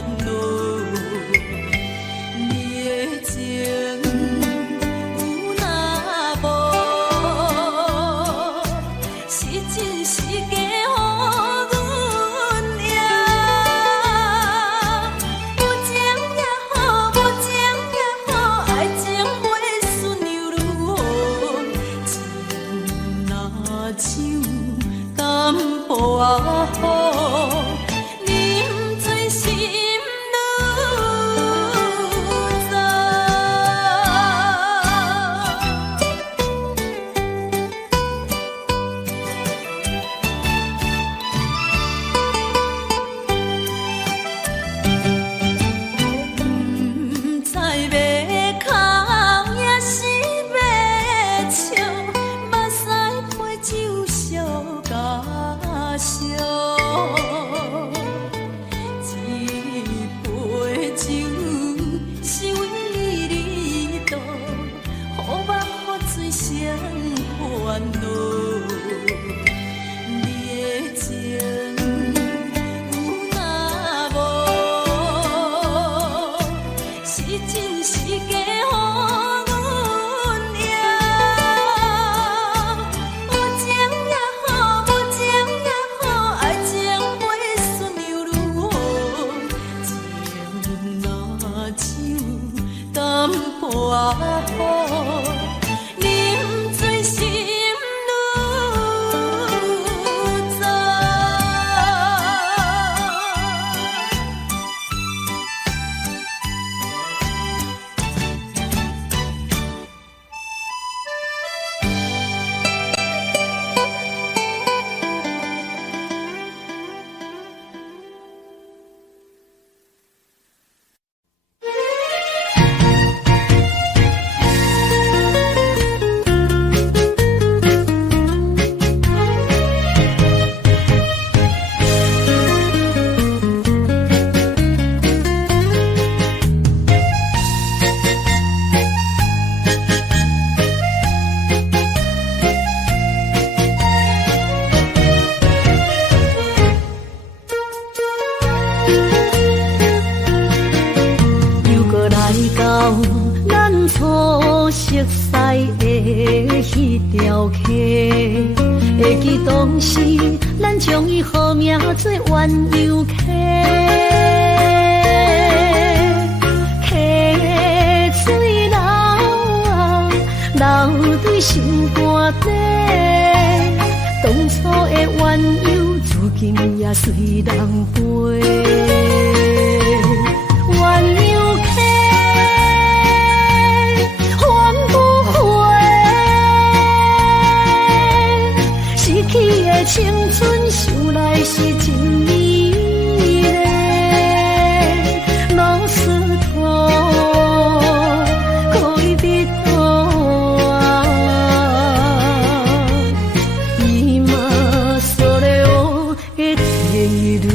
恼。你的情有若无，是真是假予阮赢。有情也好，无情也好，爱情袂顺又如何？情若像淡薄仔雨。会记当时，咱将伊好名做鸳鸯客，客水流啊，流对心肝底。当初的鸳鸯，如今也随人飞。鸳鸯客。 青春想来是真美丽，老师徒可以比多啊，伊嘛所了的地路。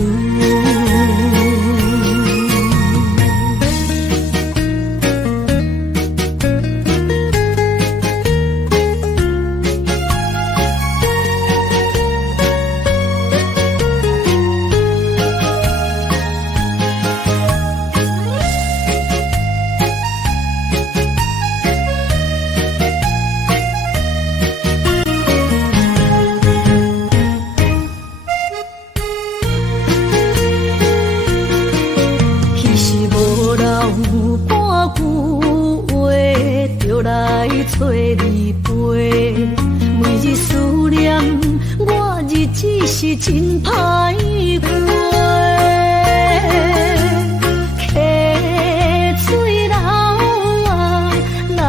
找你陪，每日思念，我日子是真歹过。溪水流啊，流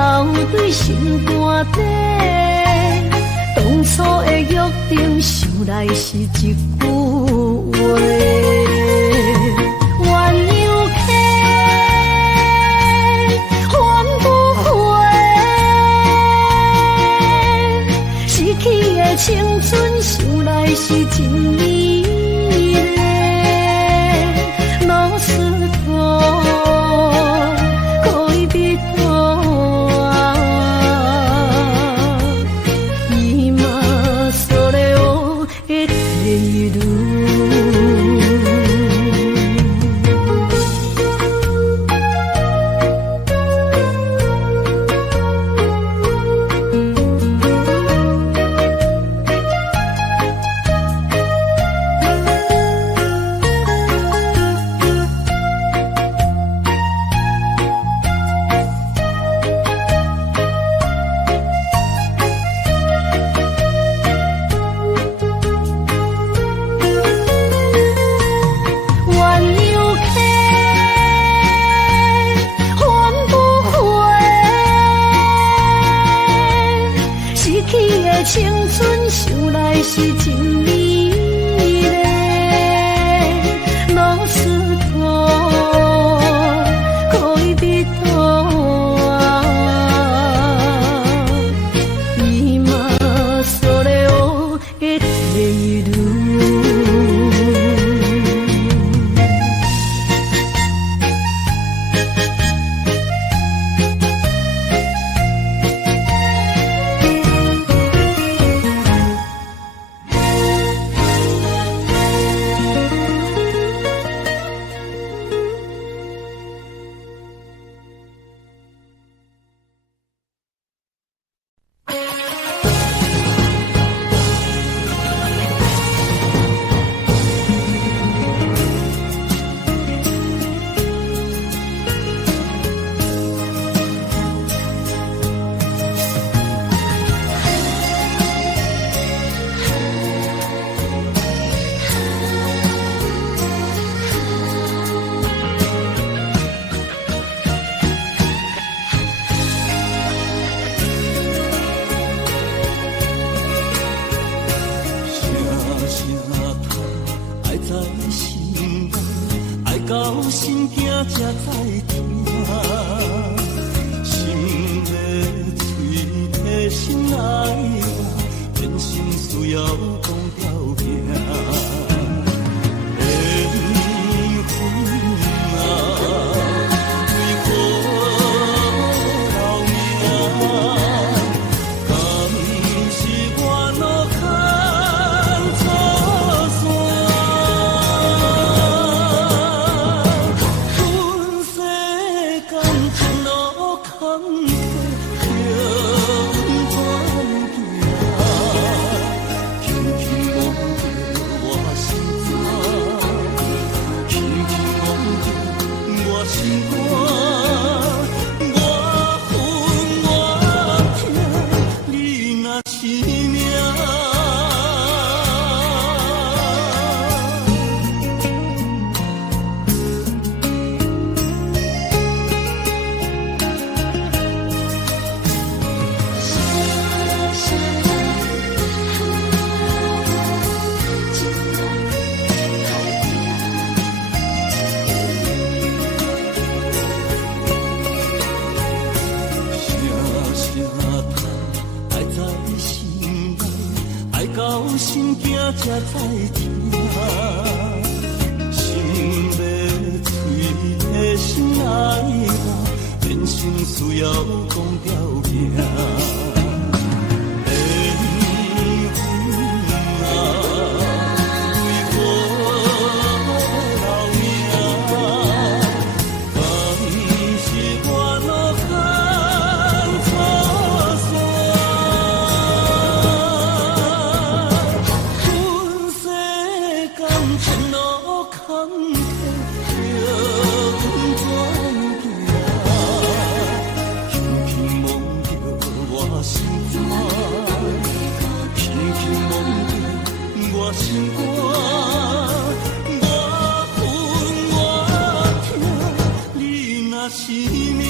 对心肝底。当初的约定，想来是一句话。 青春想来是真美丽，老师徒可以比多啊，伊嘛所了的地路。心惊才知听，心要嘴替心爱我，变心需要讲条件。缘分啊，为何留命？敢是我脑壳错线？分世间前路坎坷，叫阮转行，轻轻摸着我心肝，轻轻摸着我心肝，我恨我痛，你若是命。到心惊才知听，心要嘴替心爱我，变心需要讲条件。心肝，我恨我痛，你若是命。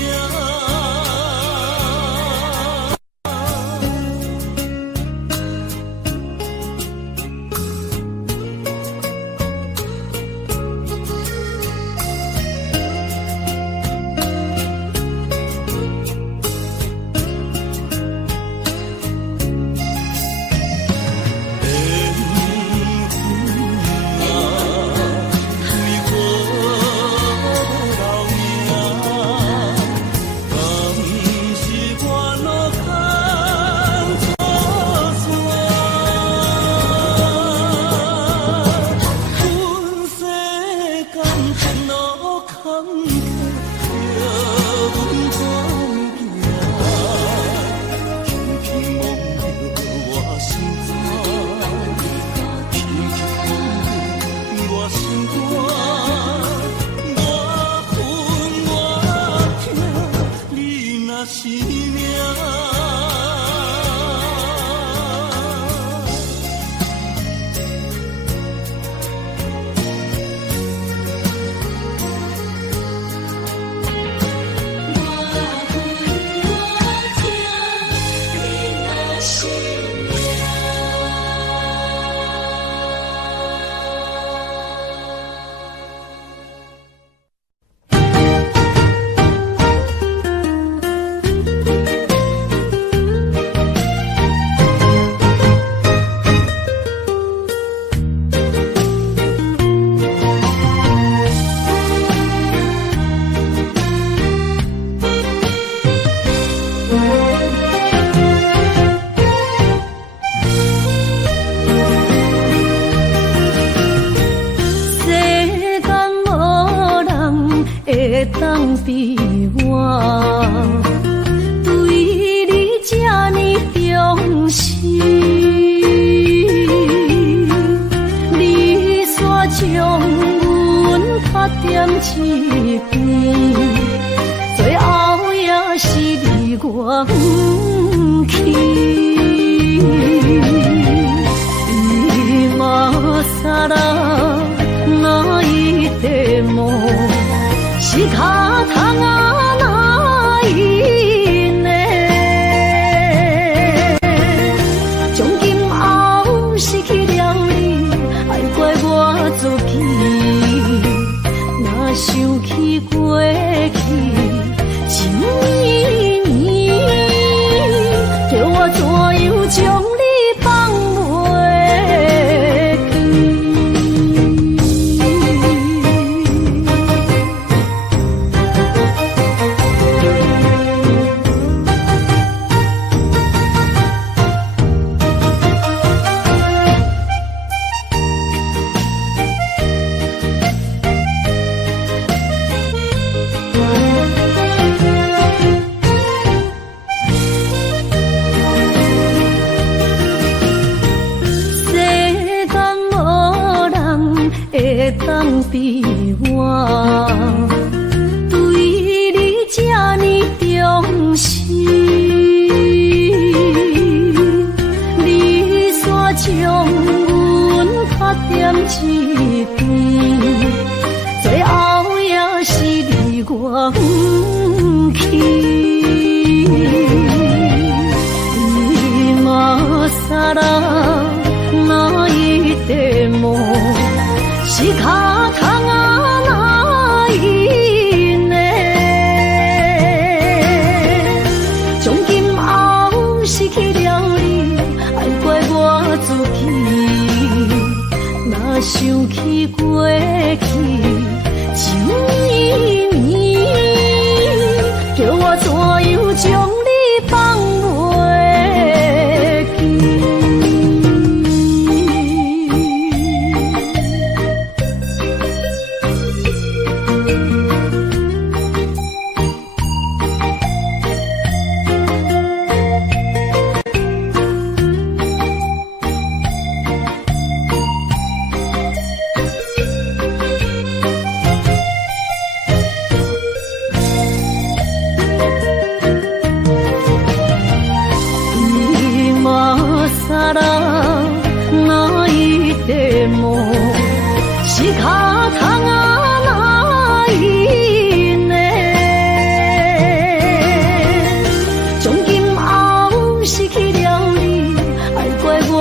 是命。当比我对你这呢重视，你煞将阮拍点一边，最后也是离我不去。今さら泣いても仕方がないね。从今后失去了你，爱怪我自己，若想起起过去，情绵绵，叫我怎样将你放袂记？当比我对你这呢重视，你煞将阮拍点一边，最后也是离我不去。今さら哪一点梦？是脚痛啊，哪一呢？从今后失去了你，爱怪我自己。若想起过去，情绵绵，叫我怎样将你放袂记？是脚痛啊，哪一呢？从今后失去了你，爱怪我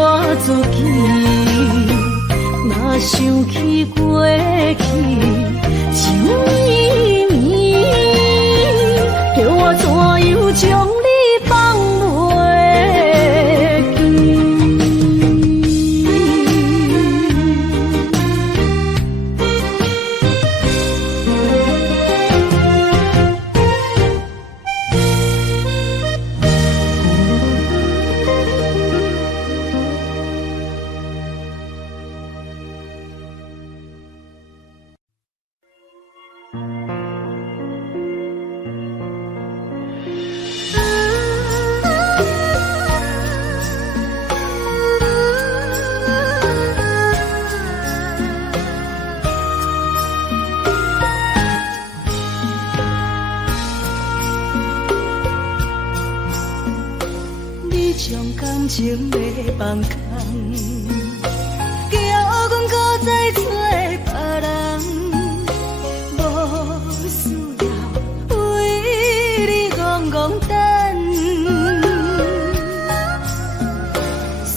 自己。若想起过去，情绵绵，叫我怎样将你放袂记？感情要放空，叫阮搁再找别人，无需要为你戆戆等，思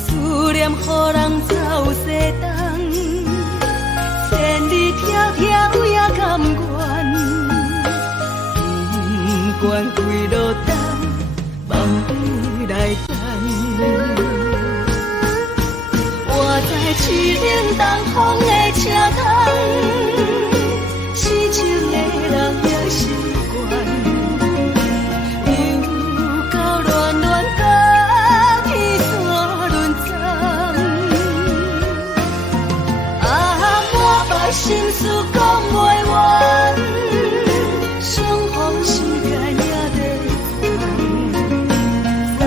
念予人走西东，千里迢迢也甘愿，不管几路东，望你来等。我在七点东风的车窗，痴情的人也习惯，又到乱乱甲天山轮站。我把心事讲袂完，相逢时间也在长，在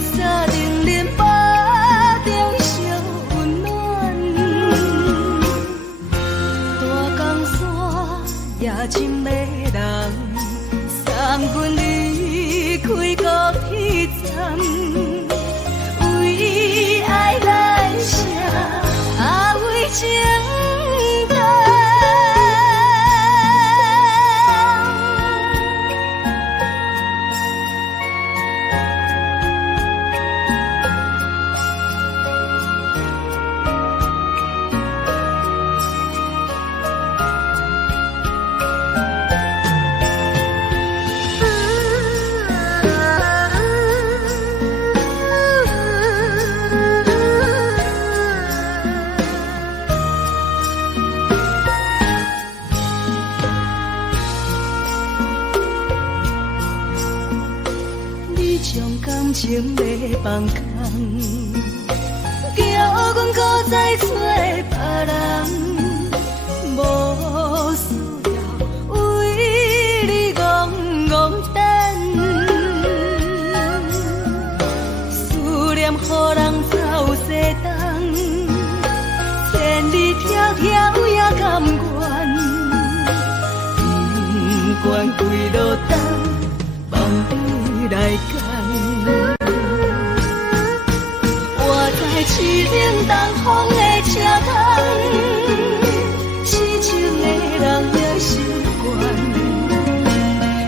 沙冷冷巴中烧温暖，大江山也真迷人，三军离开高铁站，为爱来写为情。上感情的放空，叫阮搁再找别人，无需要为你戆戆等，思念予人走西东，千里迢迢也甘愿，不管几路灯，望你来赶。我在市顶东风的车窗，痴情的人也心倦，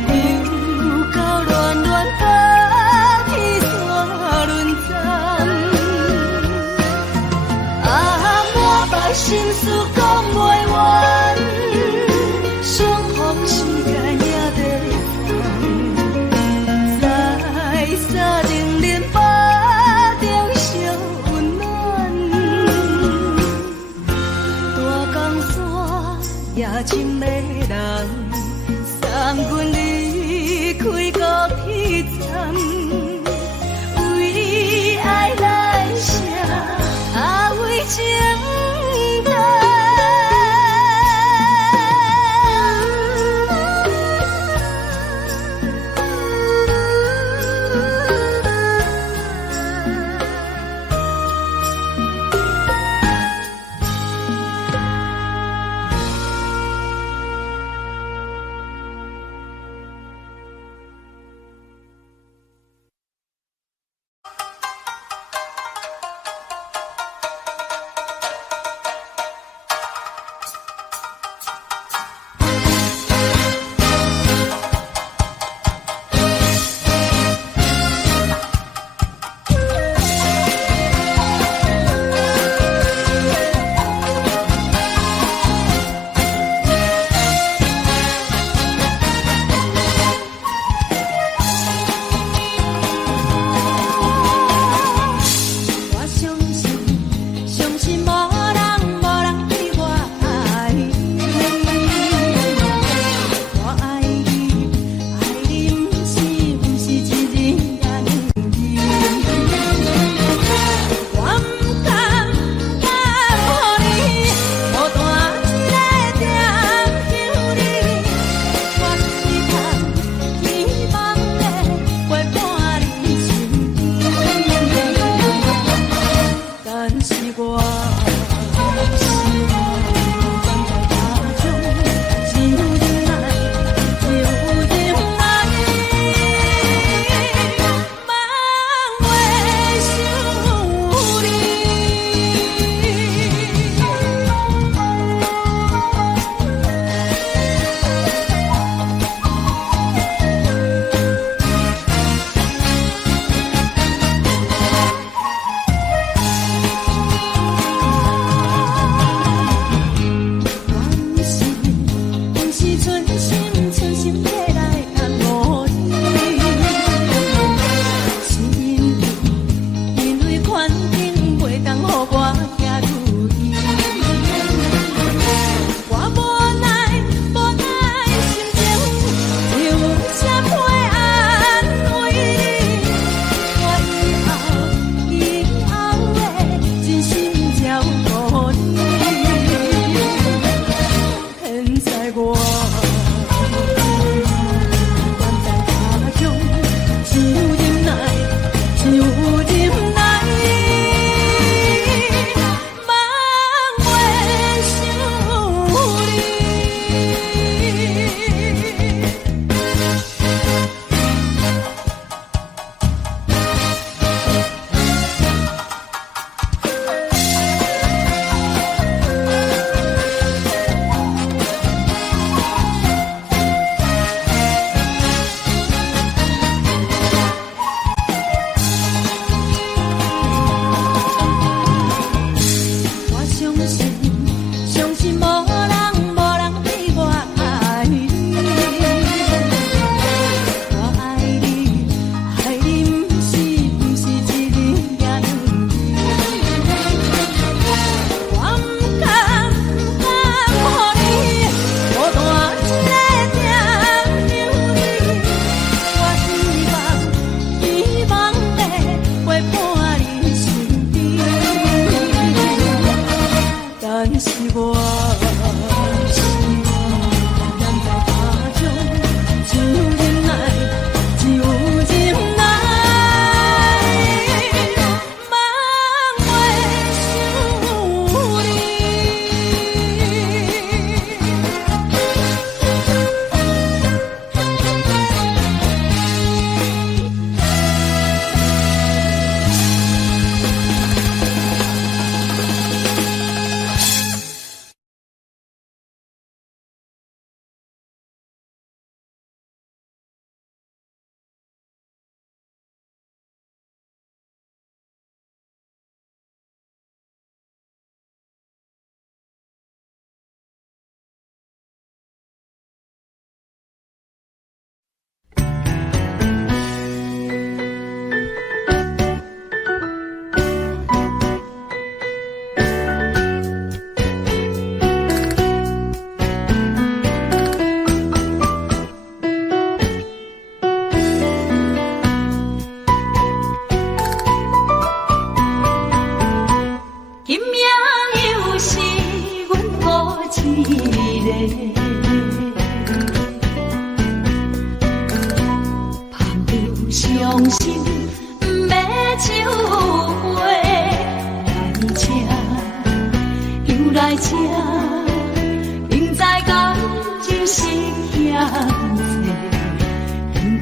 又到乱乱把天山轮站。啊，满腹心事讲袂完，双方时间也在长，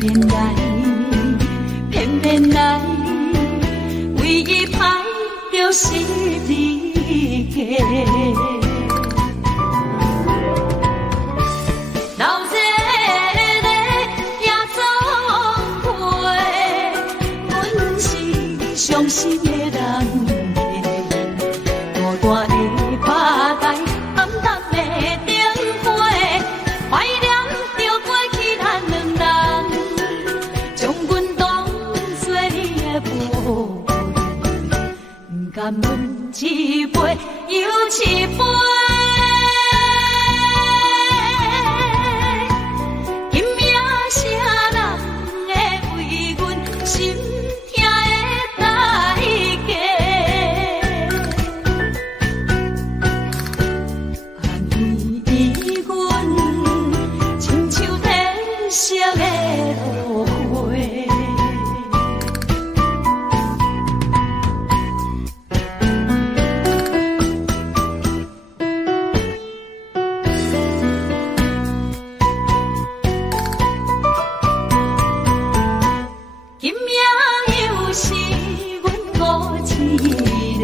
偏来，偏偏来，唯一歹就是你家。老热热也总会，阮是伤心的人。大大的巴台，暗淡的灯花，怀念着过去咱两人，将阮当作你的宝贝，不甘阮一杯又一杯。今夜啥人会为阮心痛的代价？色的落花，今夜又是阮孤一个，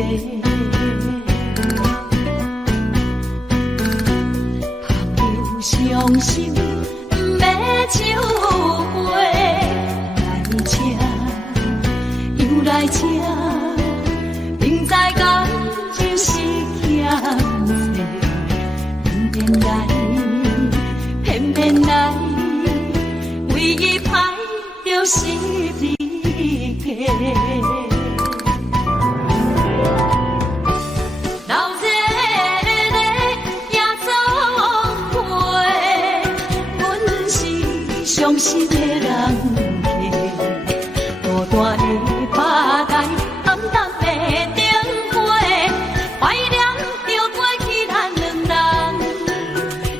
朋友伤心。酒杯来吃，又来吃，明知感情是欠债，偏偏来，偏偏来，唯一歹就是你家。老热热也总会，阮是伤心的人家。大大的巴台，暗淡的灯花，怀念着过去咱两人，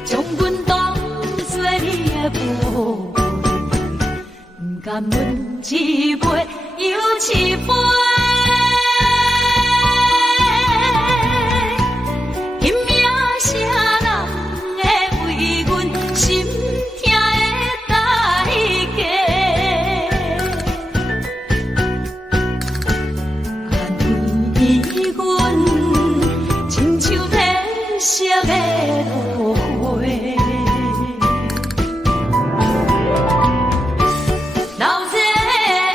将阮当作你的宝贝，不甘阮一杯又一杯。今夜啥人会为阮心痛的代价？安慰阮亲像褪色的落花。老热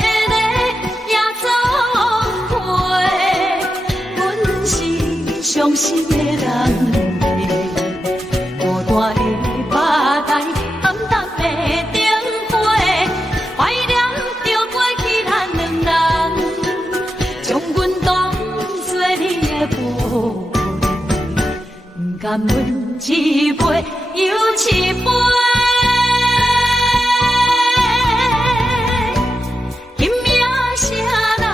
热也总会，阮是伤心的人家。大大的巴台，暗淡的灯花，怀念着过去咱两人，将阮当作你的宝贝，不甘阮一杯又一杯。今夜啥人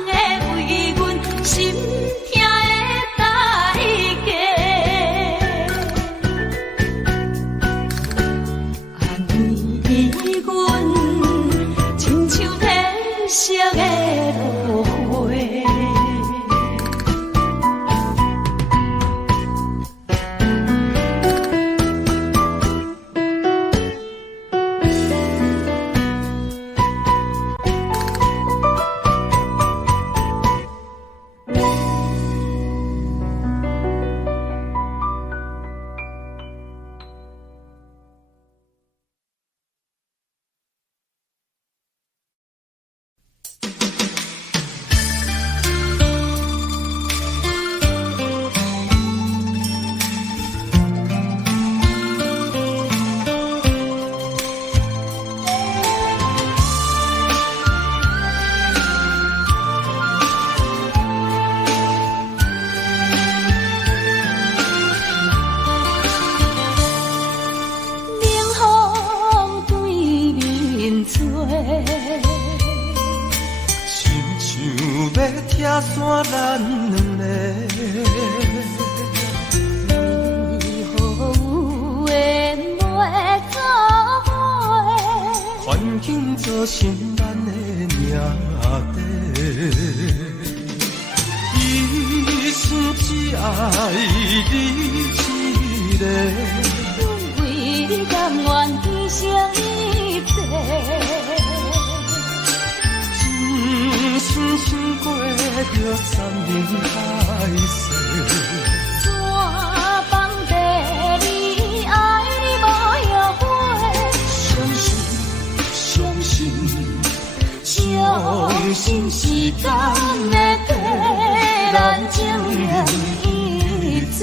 会为阮心痛的代价？安慰阮亲像褪色的落花。要山咱两个，你好缘袂做伙，环境造成咱的命地。一生只爱你一个，为你甘愿牺牲一切。过着山盟海誓。山崩地离，爱你无后悔。相信时间会替咱证明一切。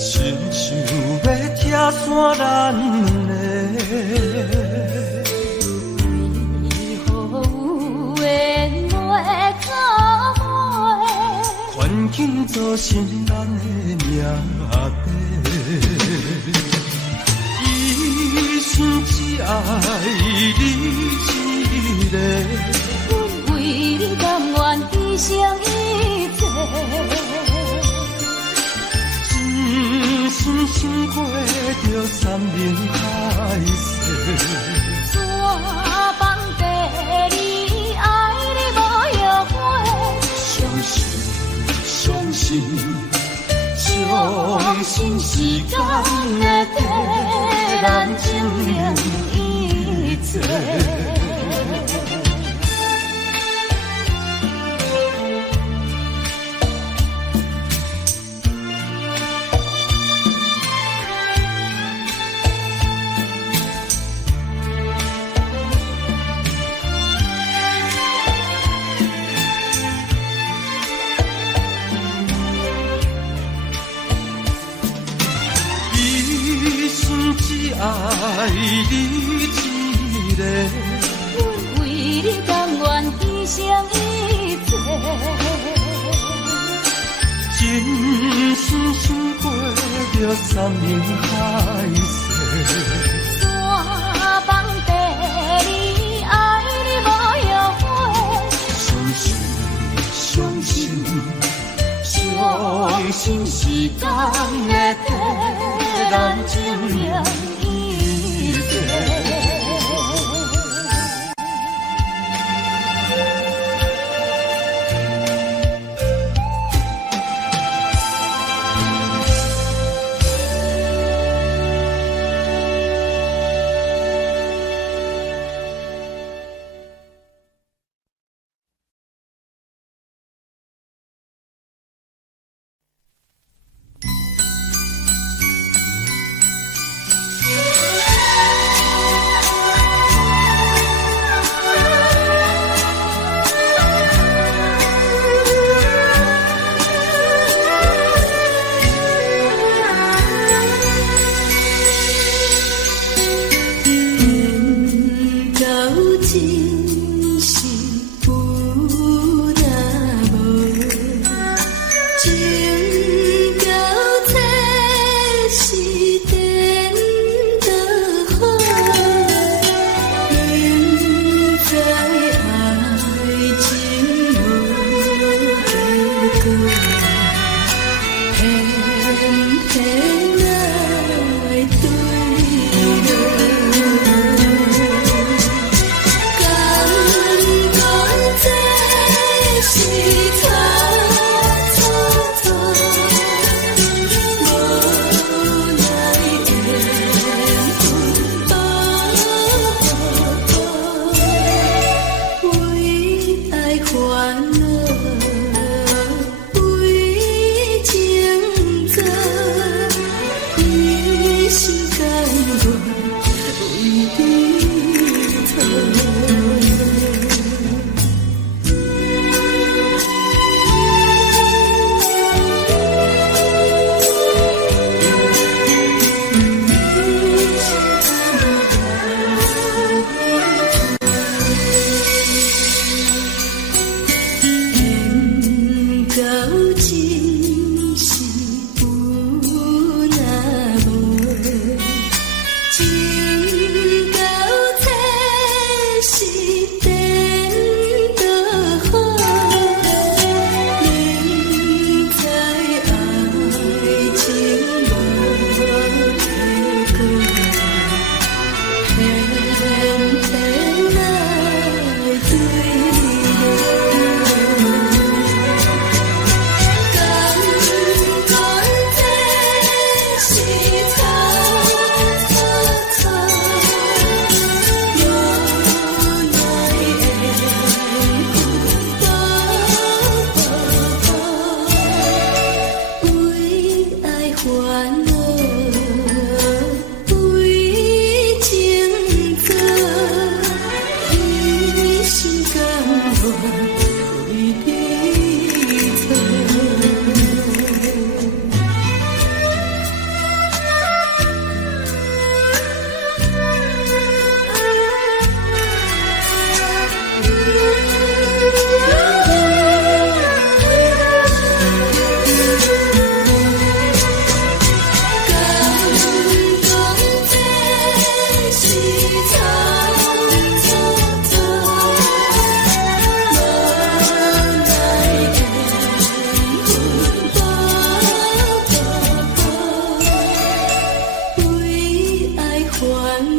亲像要拆散咱两个，为何有缘会靠尾？环境造成咱的命题。一心只爱你一个，阮为你甘愿牺牲一切。真心过着山盟海誓。山崩地离，爱你无后悔。相信时间会替咱证明一切。只爱你一个，阮为你甘愿牺牲一切。真心过着山盟海誓。山崩地离，爱你无后悔。相信时间会替咱证明一切。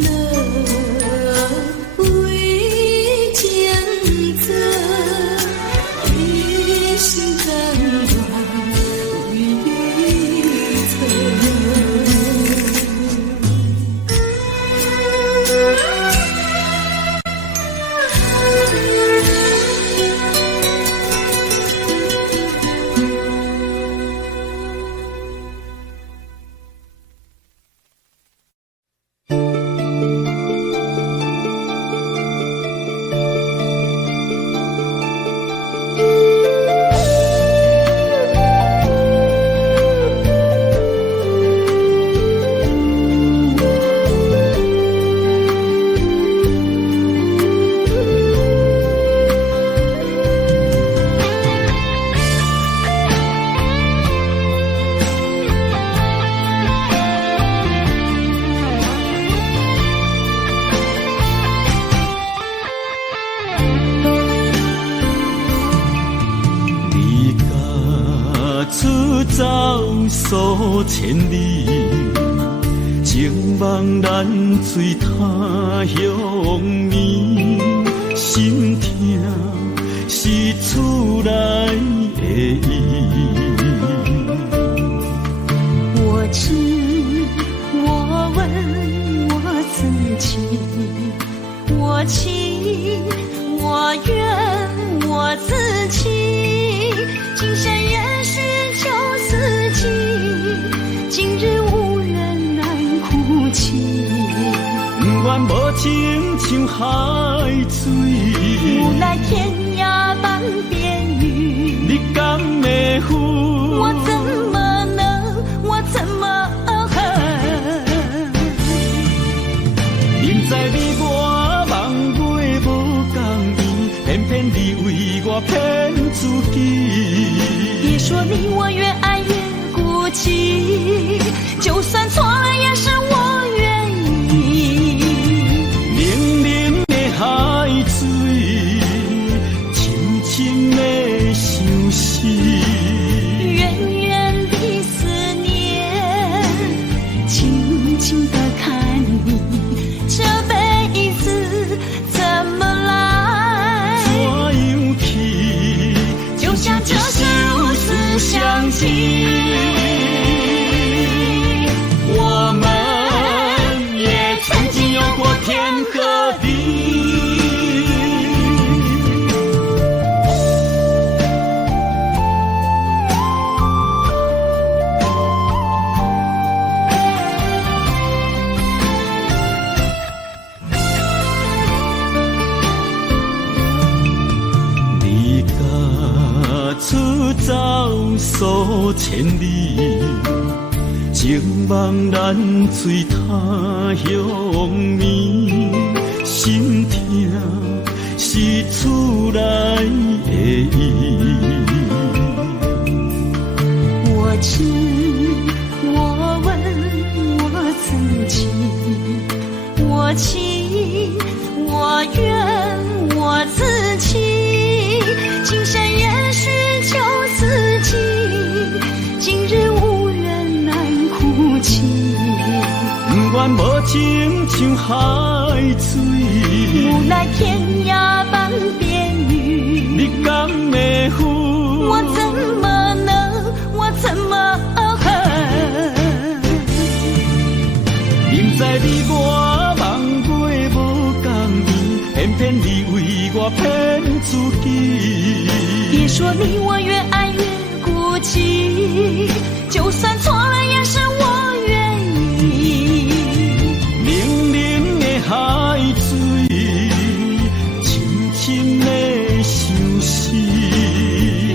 了，为情债，一心甘愿为你错。数千里，情望咱水他乡面，心痛是厝内的伊。我知，我问我自己，我情我愿我自欺，今生也许旧四季，今日无人难哭泣。不愿无情像海水，无奈天涯半边雨。你敢会负？我怎么能，我怎么恨？明知你我梦袂无共伊，偏偏你为我骗自己。别说你我越爱越孤寂，就算错了也是我愿意。冷冷的海水，深深的相思。远远的思念，静静地看你，这辈子怎么来？怎样去？就像这是如此相契。我们也曾经有过天和地。离家出走数千里，情望咱水他乡面，心痛是厝内的伊。我知，我问我自己，我情我愿我自欺，今生也许旧四季，今日无人难哭泣。不愿无情像海水，无奈天涯半边雨。你敢会负？我怎么能，我怎么恨？明知你我梦袂无共伊，偏偏你为我骗自己。别说你我越爱越孤寂，就算错了也是我愿意。冷冷的海水，深深的相思。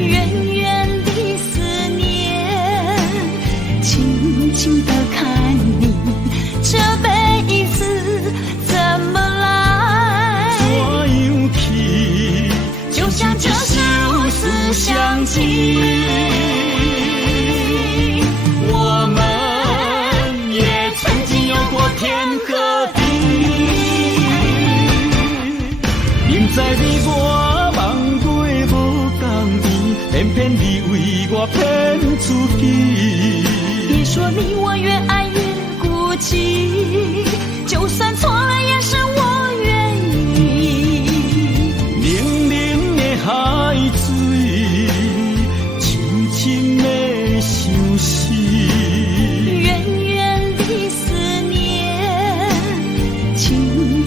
远远的思念，静静地看你，这辈子怎么来？怎样去？就像这是如此相契。我们也曾经有过天和地。明知你我梦袂无共伊，偏偏你为我骗自己。别说你我越爱越孤寂，就算错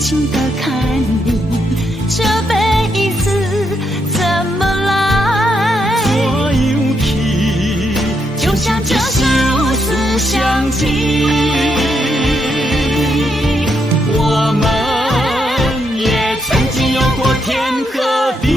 情的看你，这辈子怎么来？怎样去？就像这是如此相近，我们也曾经有过天和地。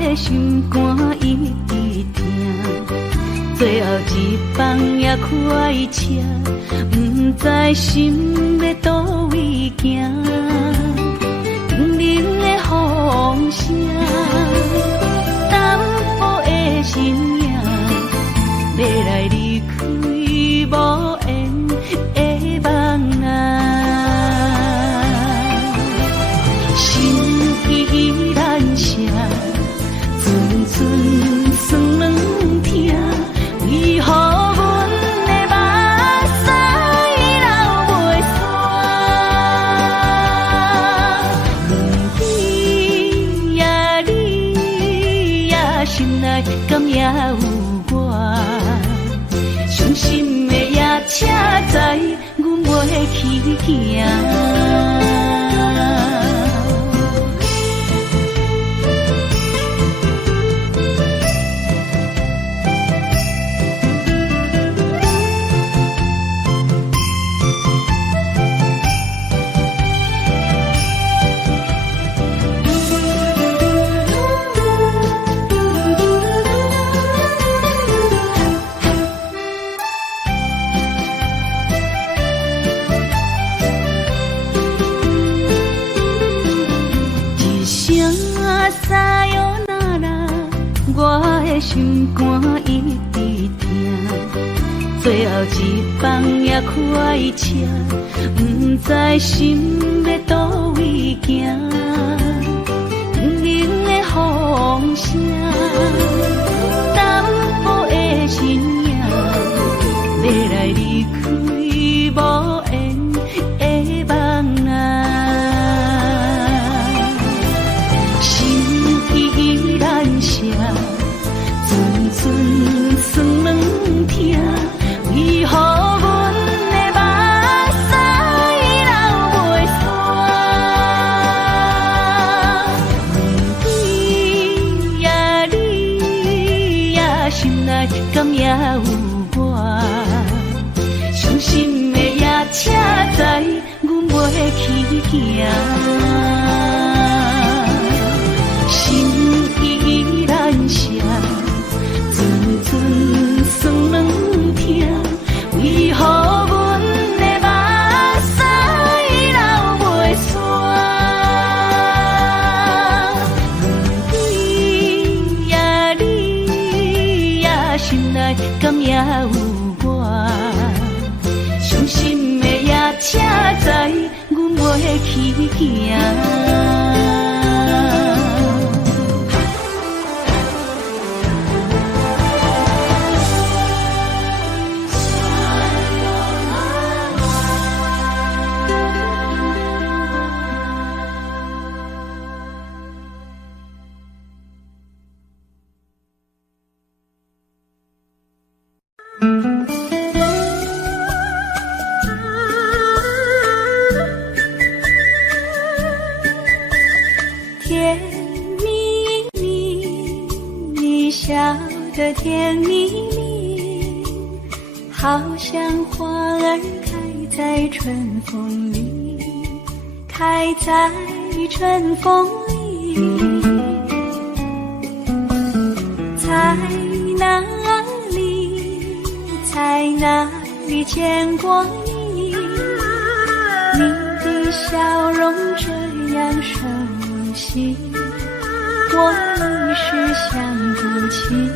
的心肝一直疼，最后一棒也开车，不知心要倒位行，冷冷的风声，淡薄的身影，要来离开无缘的梦啊，心依然舍，寸寸酸软疼，为何阮的目屎流袂煞？问你呀，你呀，心内敢也有我？伤心的也车载，阮袂去行。心肝一直疼，最后一棒也开车，不知心要倒位行。冷冷的风声，淡薄的身影，要来离开无缘的梦啊，心依然舍。寸酸软疼，为何阮的目屎流袂煞？问你呀，你呀，心内敢也有我？伤心的也车载，阮袂去行。心依然舍。寸酸软疼，为何阮的目屎流袂煞？问你呀，你呀，心内敢也有我？伤心的也车载，阮袂去行。甜蜜蜜，好像花儿开在春风里，开在春风里。在哪里，在哪里见过你？你的笑容这样熟悉，我一时想不起。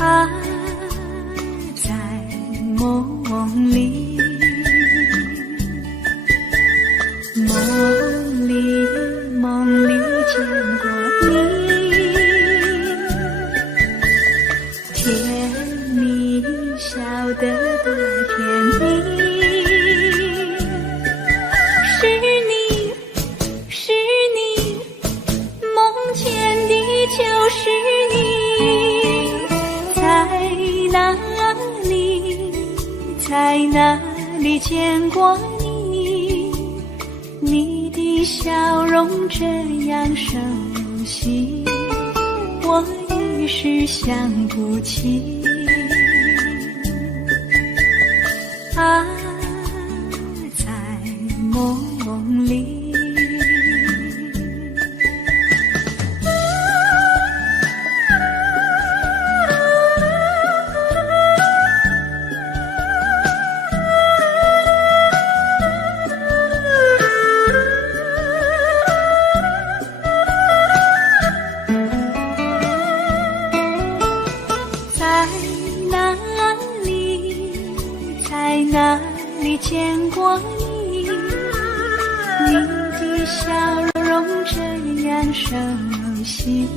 啊，在梦里，梦里见过你，甜蜜笑得多甜蜜，是你，梦见的就是你。在哪里见过你？你的笑容这样熟悉，我一时想不起。啊，在梦里。熟悉，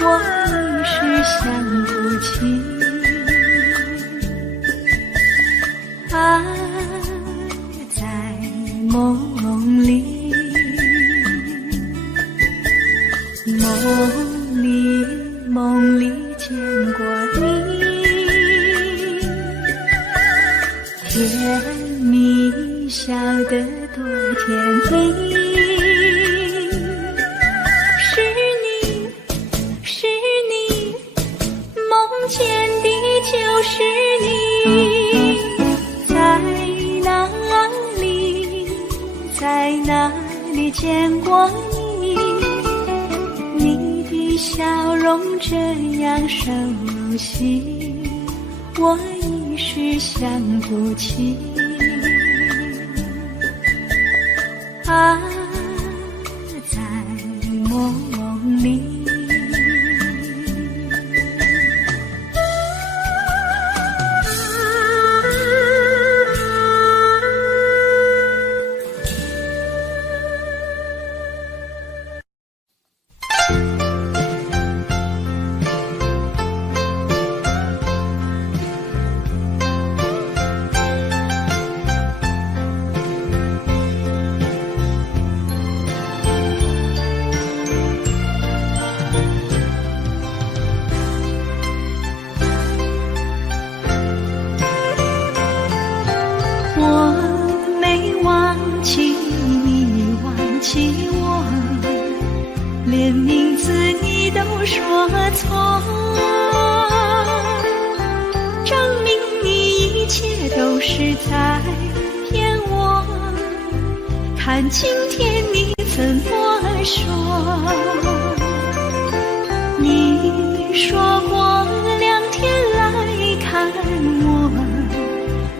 我一时想不起。爱在梦里，梦里见过你，甜蜜笑得多甜蜜。是你，梦见的就是你。在哪里见过你？你的笑容这样熟悉，我一时想不起。爱在梦里。连名字你都说错，证明你一切都是在骗我。看今天你怎么说？你说过2天来看我，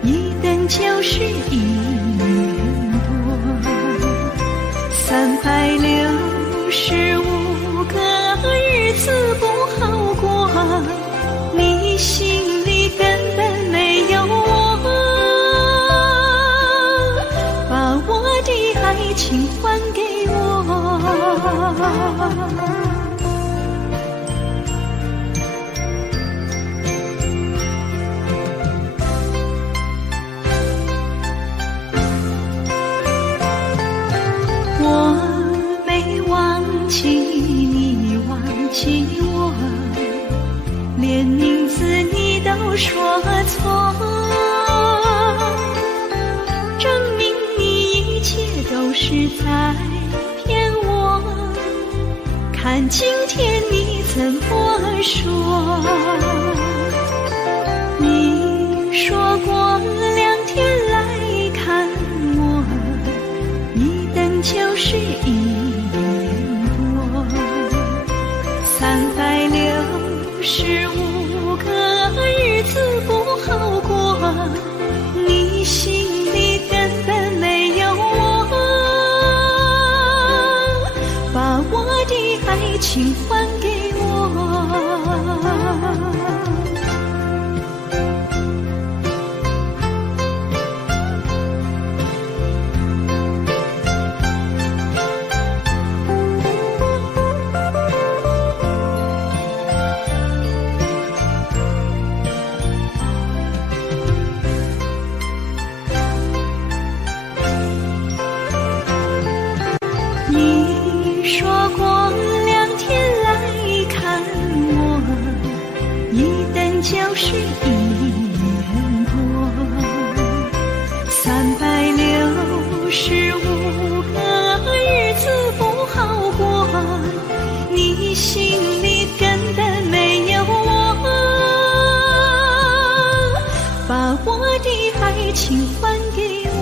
一等就是1年多，365个日子不好过，你心里根本没有我，把我的爱情还给我。我连名字你都说错，证明你一切都是在骗我。看今天你怎么说？你说过2天来看我，一等就是1年多，365个日子不好过，你心里根本没有我，把我的爱情还给我。你说过2天来看我，一等就是1年多，365个日子不好过，你心里根本没有我，把我的爱情还给我。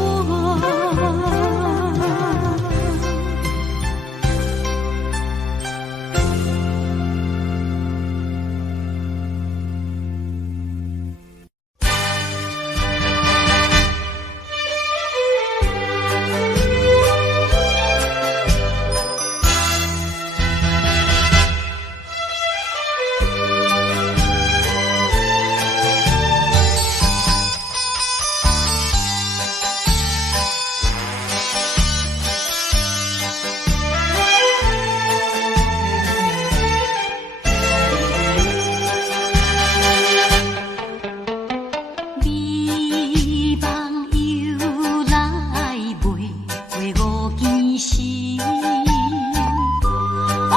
往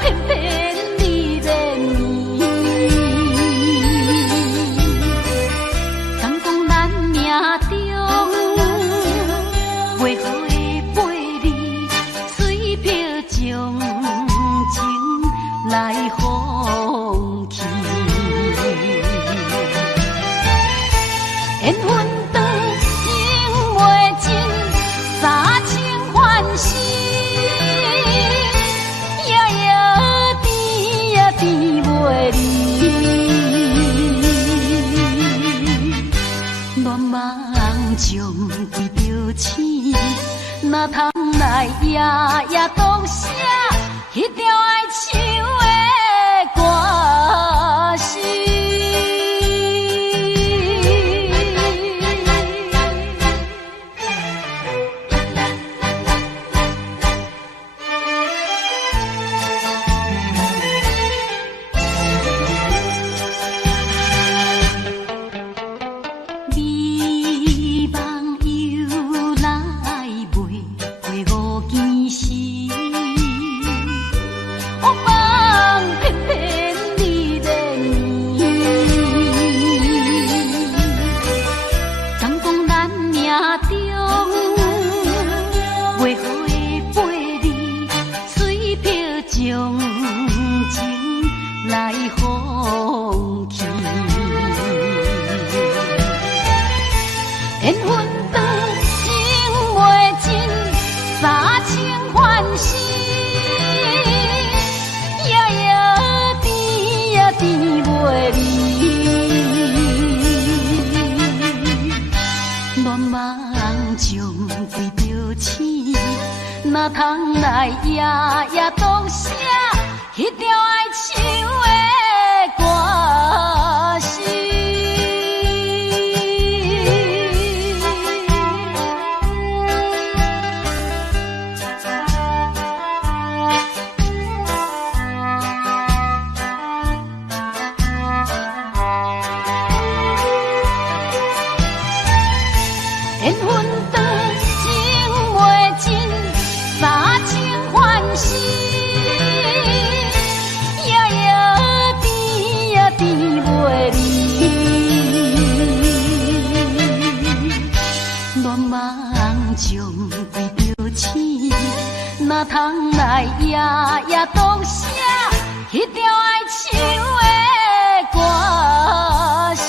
偏偏你连念。敢讲咱命中袂好的陪你，水漂将情来放弃。缘分长情袂尽，三情换死，夜夜甜也甜袂离。乱梦将规条星，哪通来夜夜当写迄条爱唱的歌词。缘分长情袂尽，三情换死，夜夜甜也甜袂离。乱梦将规条星，哪通来夜夜当写迄条爱唱的歌词。缘分长情袂尽，三情换死，夜夜甜也甜袂离。乱梦将规条星，哪通来夜夜当写迄条爱唱的歌词。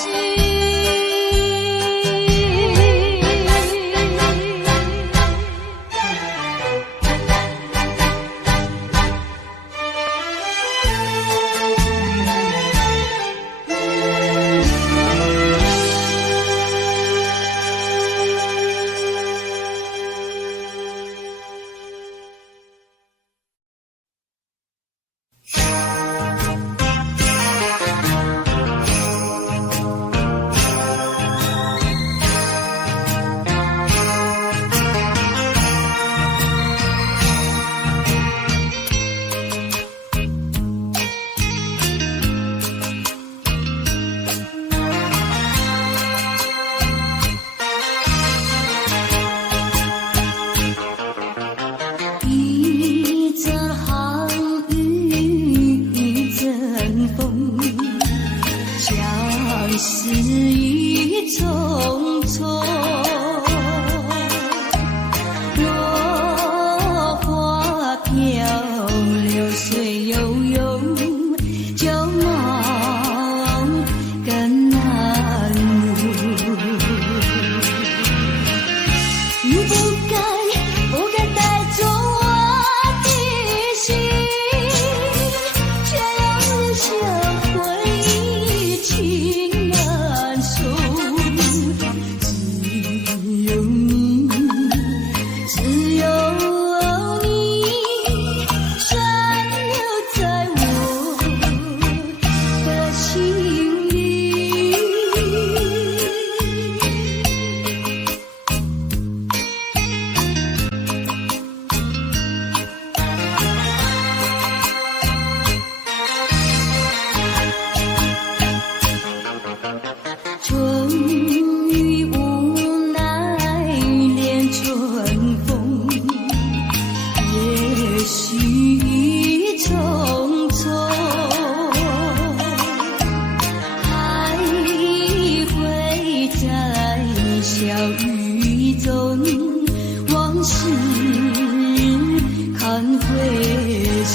回首。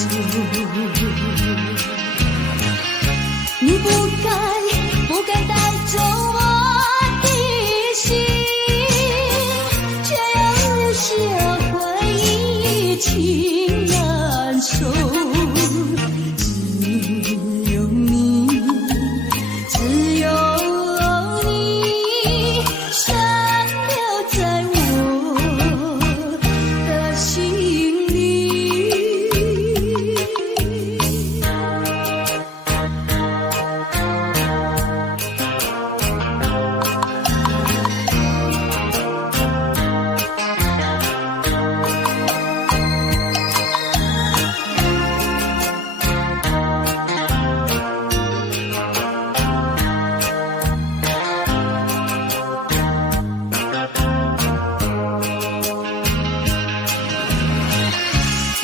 你不该带走我的心，却又留下回忆情难收。只有你深留在我的心里。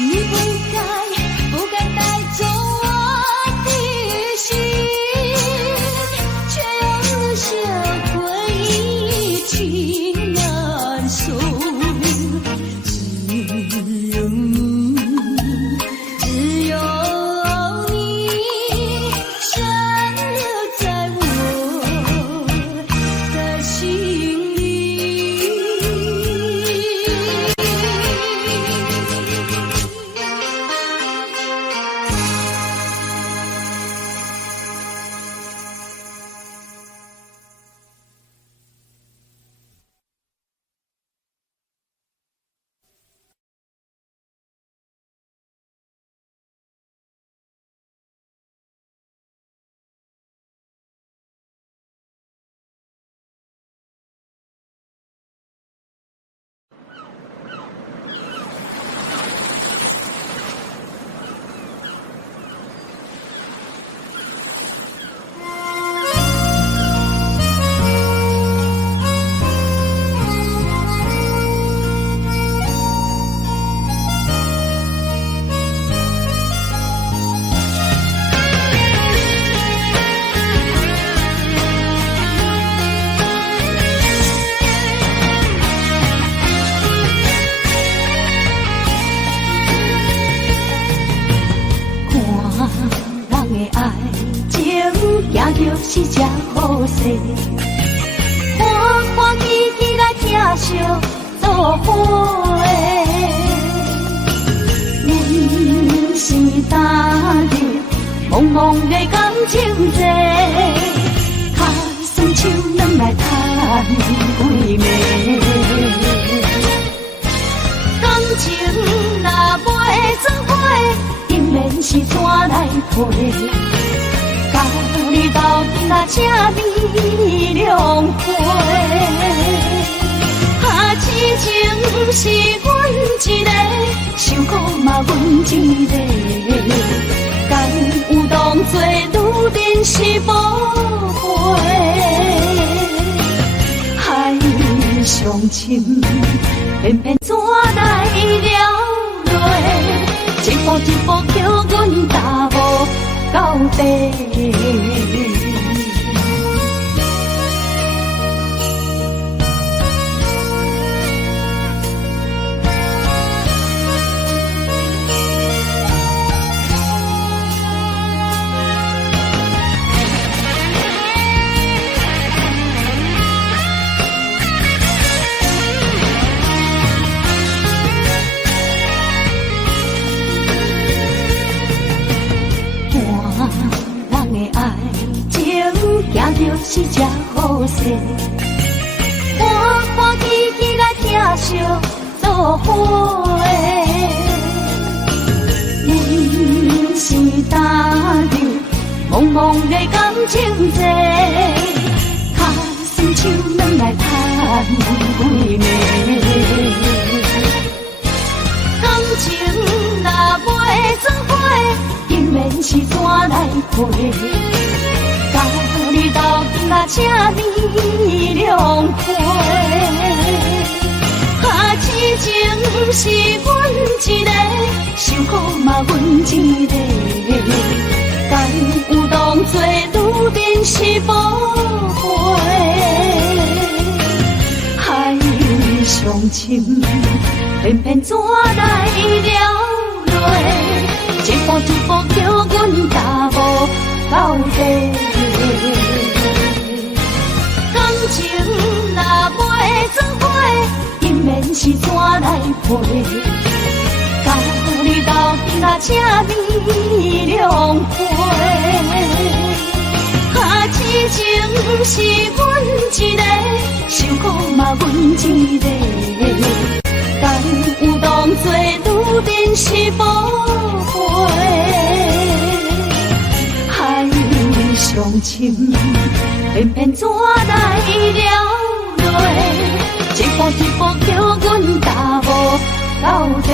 你不该带走我的心，却又留下回忆情难收。只有你深留在我的心里。就是这好势，欢欢喜喜来听相做伙的，人生踏入茫茫的感情债，卡双手软来叹几暝，感情若袂做伙，定然是怎来陪？你斗阵啊，请你谅会。痴情是阮一个，受苦嘛阮一个。敢有当作女人是无悔？海上深，偏偏怎来了落？一步一步叫阮踏无到底。就是这好势，欢欢喜喜来听相做伙的，人生踏入茫茫的感情债，卡双手软来叹几暝，感情若袂做伙，定然是怎来陪？你斗阵啊，请你谅会。痴情是阮一个，受苦嘛阮一个。敢有当作女人是无悔？海上深，偏偏怎来了阮是怎来陪？甲你斗阵啊，这美良陪。啊，痴情是阮一个，受苦嘛阮一个。但有当作女人是宝贝，海上深，偏偏怎来了落？一步一步叫阮踏无到底。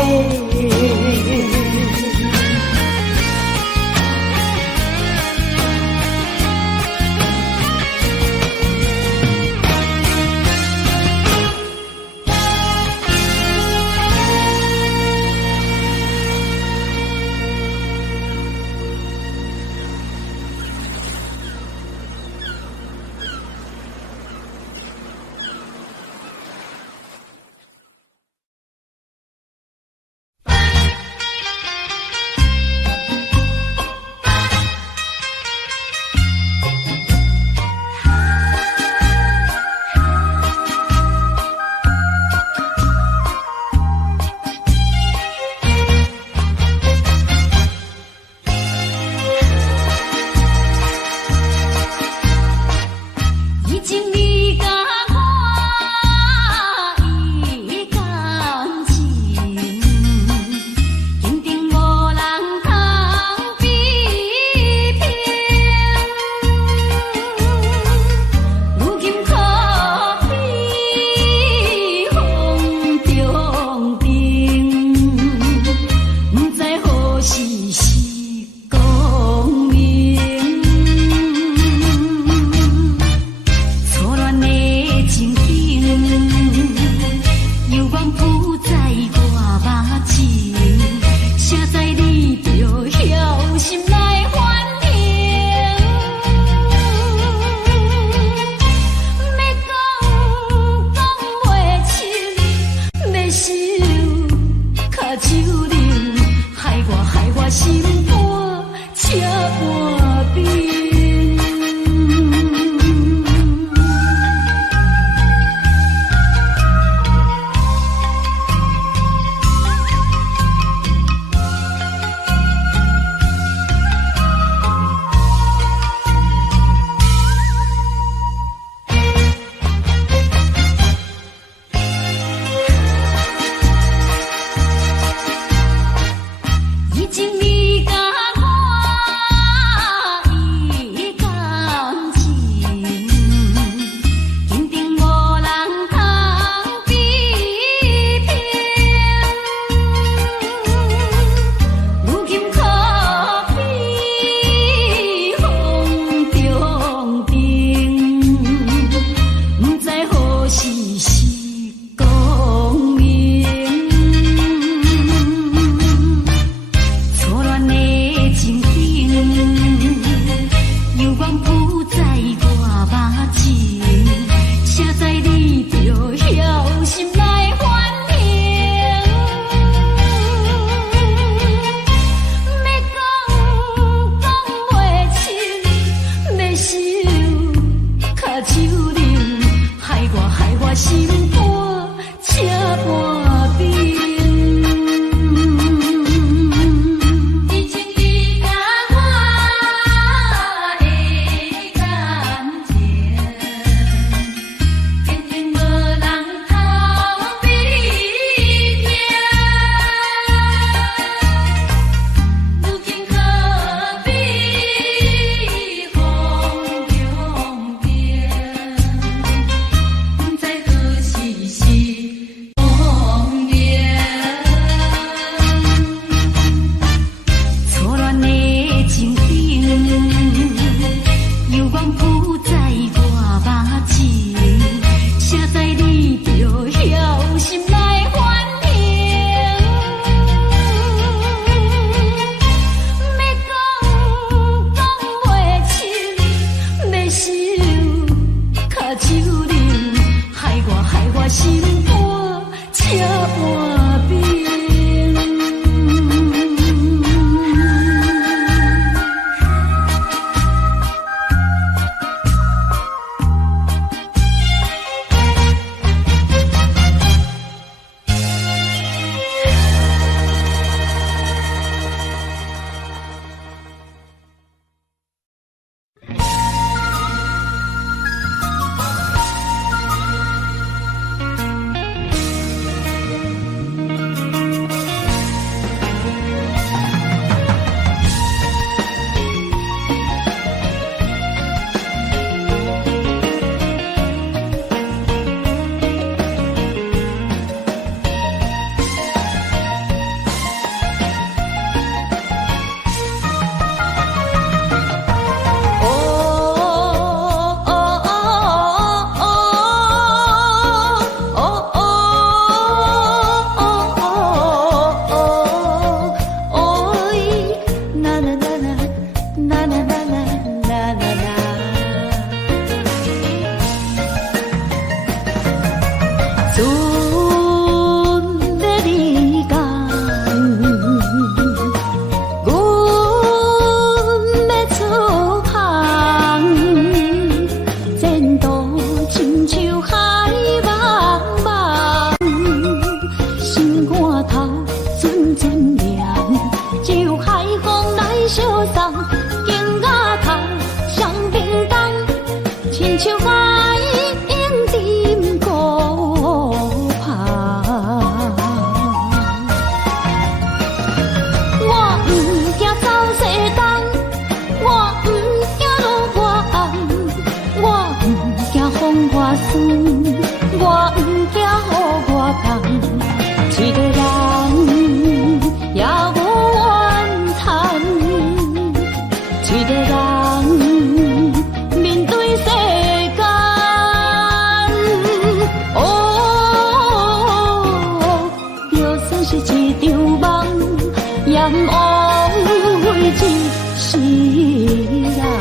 望为一世人。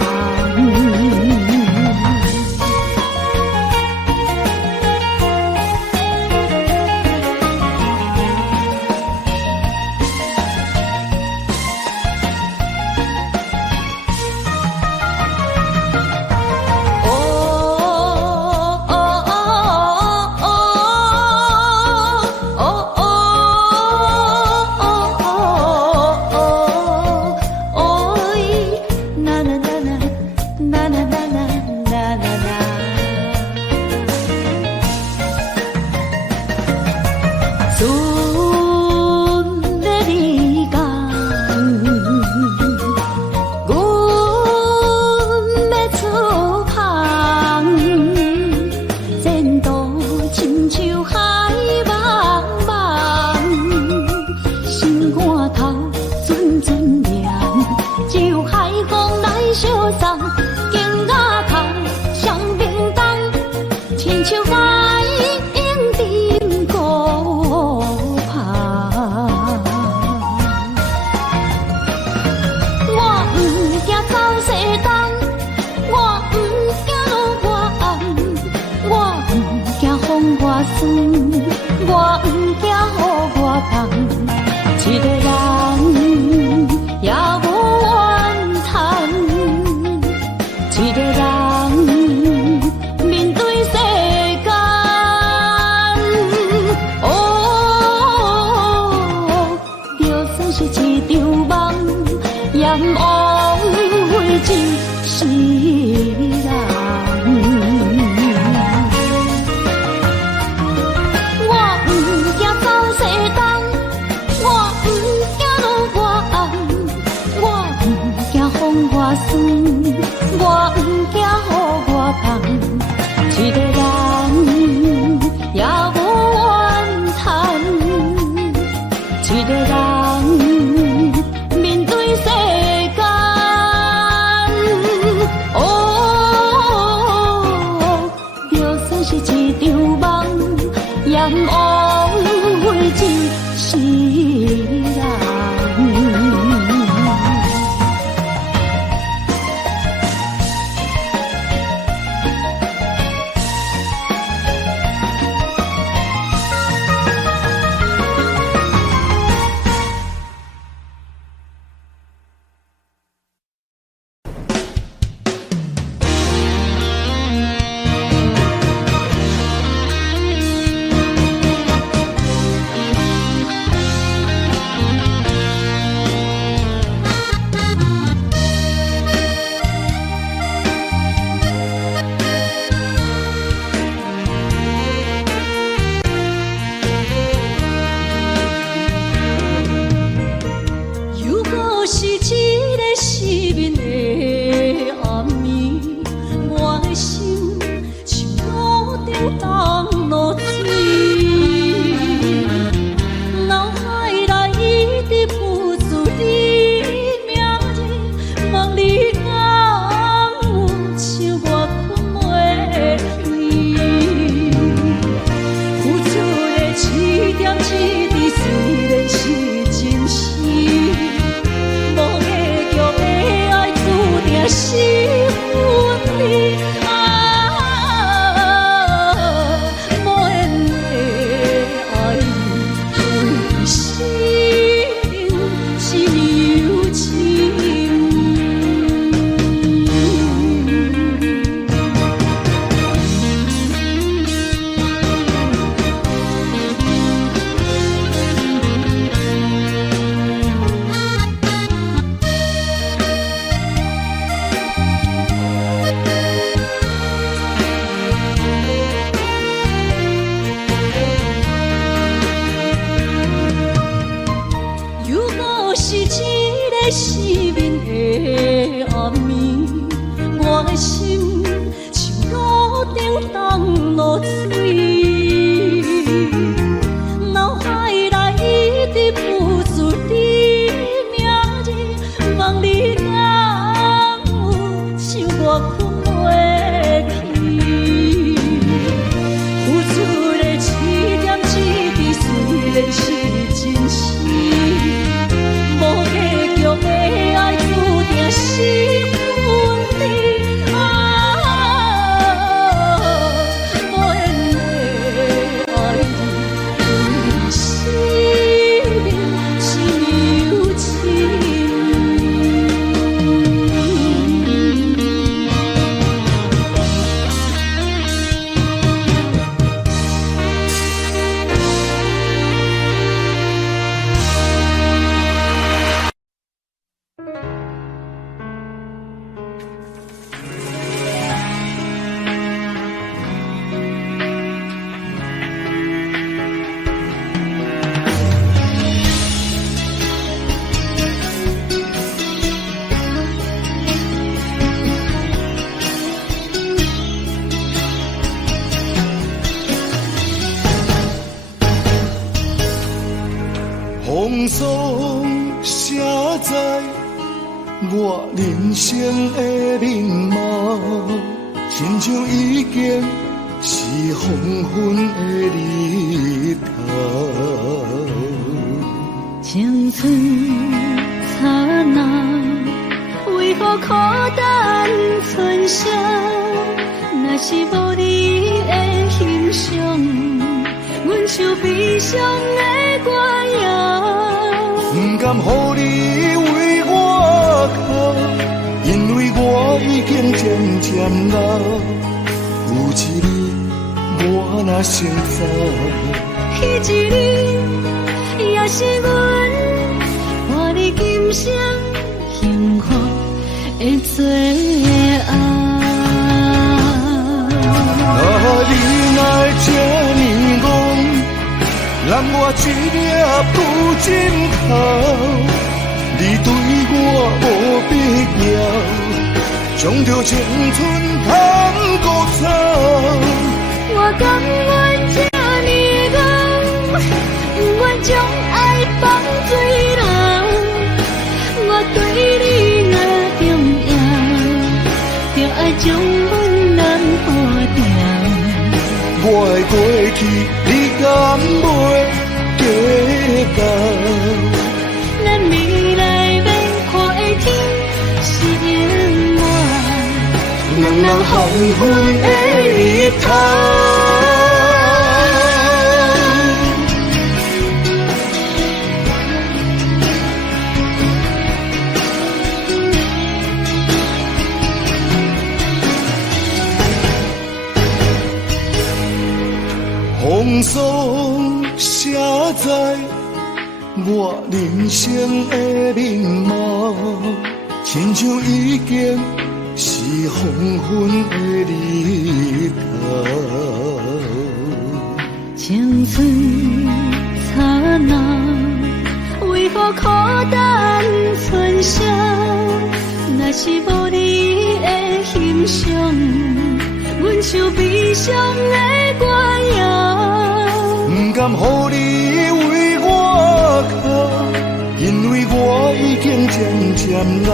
无在我人生的面貌，亲像已经是黄昏的日头。青春刹那，为何孤单春宵？若是无你的欣赏，阮就悲伤的歌谣。不甘予你为我哭，因为我已经渐渐老。有一日我若先走，彼一日也是阮伴你今生幸福的最后。你若这呢戆，揽我一粒不尽头，你对我无必要，将着青春通孤走。我甘愿这呢戆，不愿将爱放水流。我对你若重要，就爱将阮人抱牢。我的过去，你敢袂记到？咱未来要看的天是永远，人人黄昏的日头。风霜写在我人生的面貌，亲像已经是黄昏的日头。青春刹那，为何孤单春宵？若是无你的欣赏，阮就悲伤的歌谣。不甘予你为我哭，因为我已经渐渐老。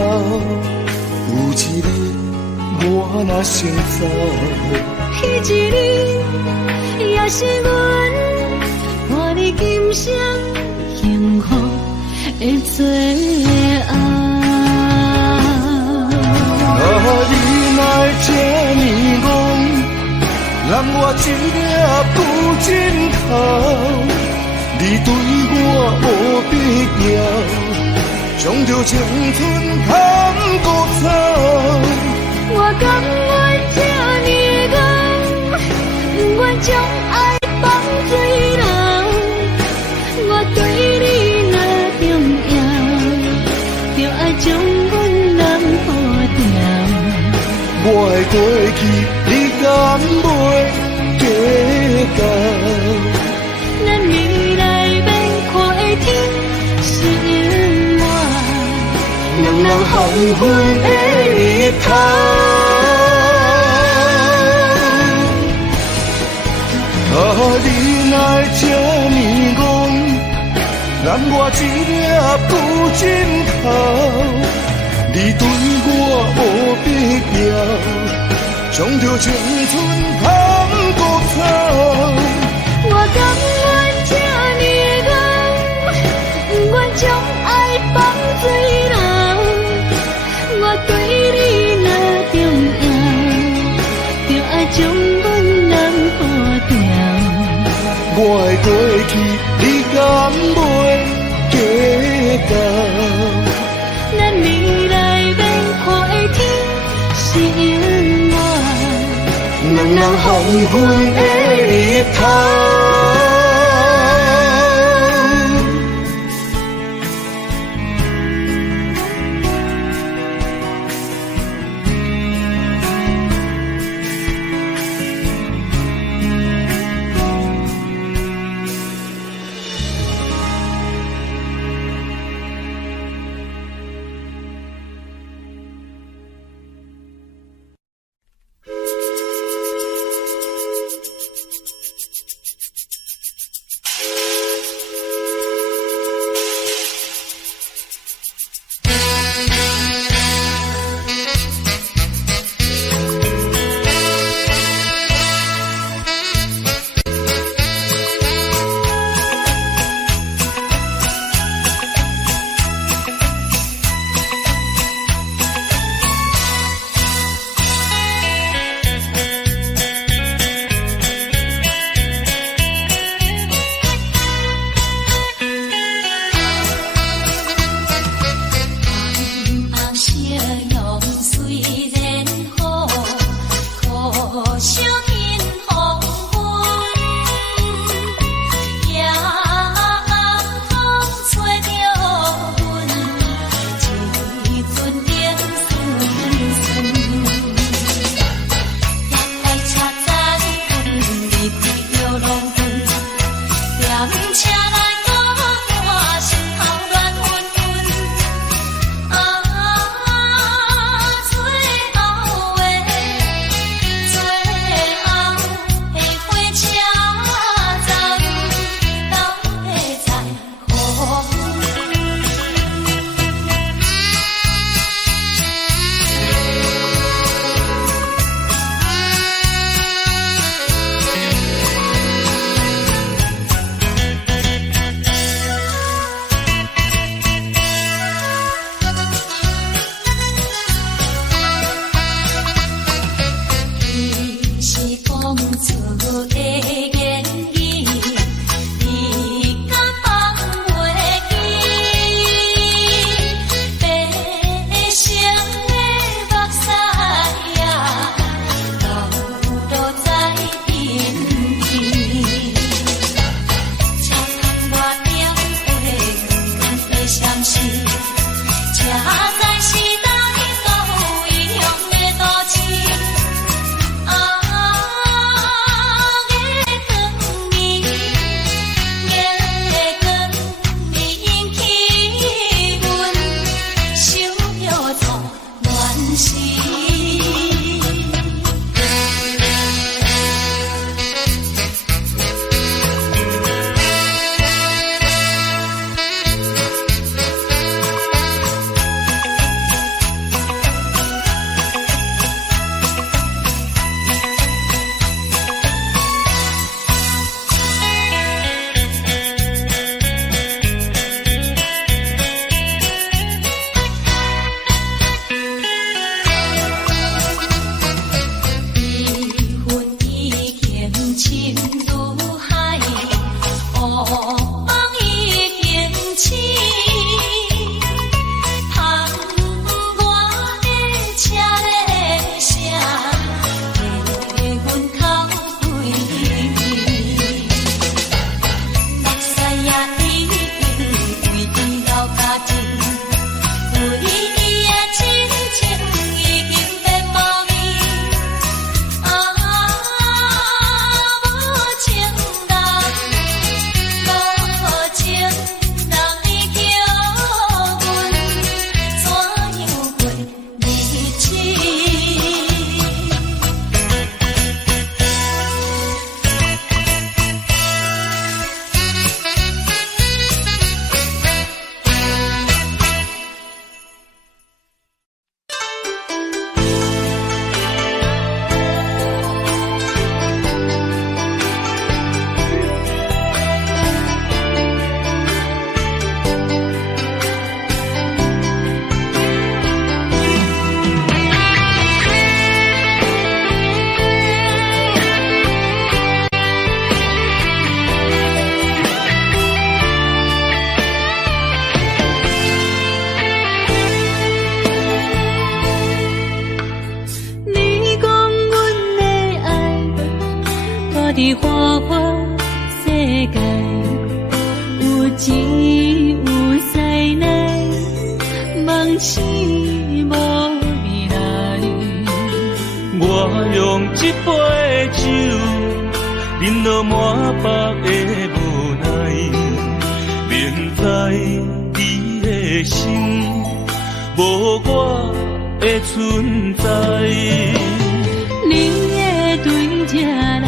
有一日我若先走，彼一日也是阮伴你今生幸福的最后。你若这呢戆，揽我一粒不尽头，你对我无必要，将着青春通孤走。我甘愿这呢戆，不愿将爱放水流。我对你若重要，就爱将阮人抱牢。我的过去，你敢袂记到？咱未来要看的天是永远，人人黄昏的日头。你若这呢戆，揽我一粒不尽头。你对我无必要，将着青春通孤走。我甘愿这呢戆，不愿将爱放水流。我对你若重要，就爱将阮人抱牢。我的过去，你敢袂记到？咱未来要看的天是永远，人人黄昏的日头。伫花花世界，有钱有灾难，梦醒无未来。我用一杯酒，饮落满腹的无奈，明知你的心无我的存在。你的对这来，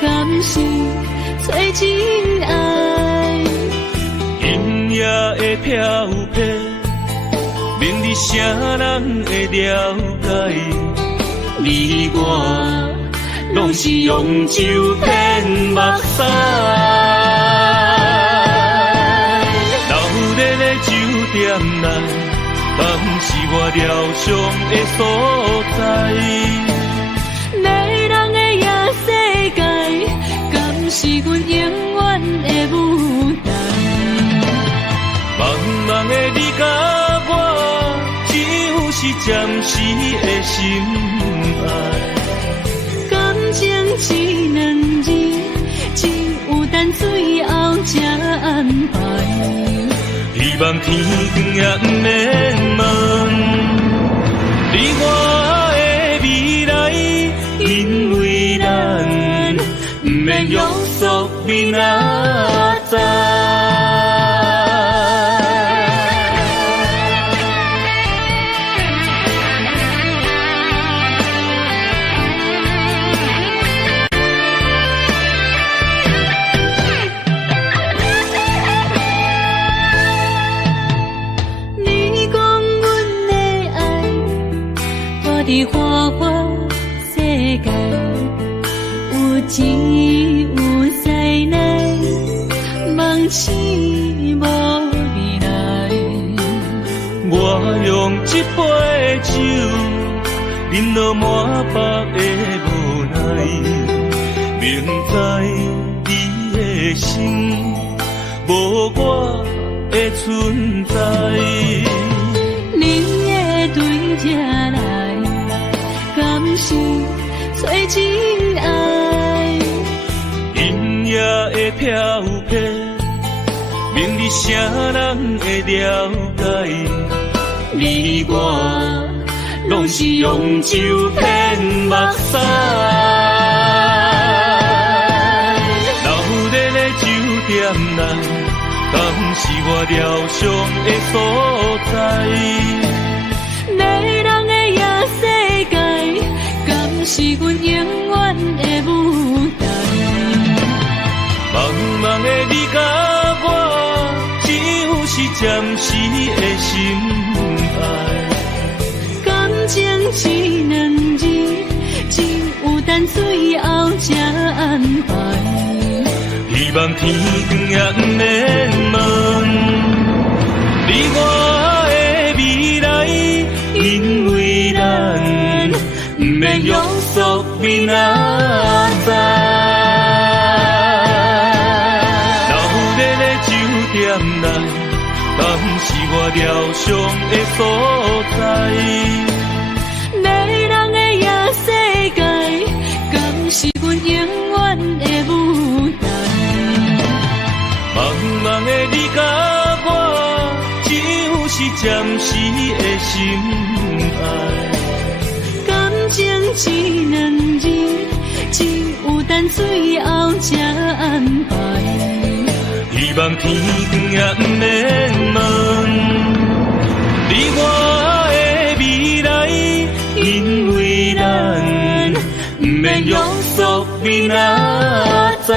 敢是找真爱？音乐的飘飘，明日啥人会了解？你我拢是用酒骗目屎，流热的酒店内，敢是我疗伤的所在？迷人的夜世界，敢是阮永远的舞台？茫茫的你甲我，只有是暂时的心爱。感情只两字，只有等最后才安排。希望天光也不免问你我的未来，因为咱不免约束明仔载。伫花花世界，有钱有灾难，梦醒无未来。我用一杯酒，饮落满腹的无奈，明知你的心无我的存在。你的对这来，敢是找真爱？音乐的飘飘，明日啥人会了解？你我拢是用酒骗目屎，流热的酒店内，敢是我疗伤的所在？迷人的夜世界，敢是阮永远的舞台？茫茫的你甲我，只有是暂时的心爱。感情只两字，只有等最后才安排。希望天光也不免问你我的未来，因为咱不免约束明仔载。流热的酒店内，敢是我疗伤的所在？迷人的夜世界，敢是阮永远的舞台？茫茫的你甲我，只有是暂时的心爱。感情只两字，只有等最后才安排。希望天光也不免问你我的未来，因为咱不免约束明仔载。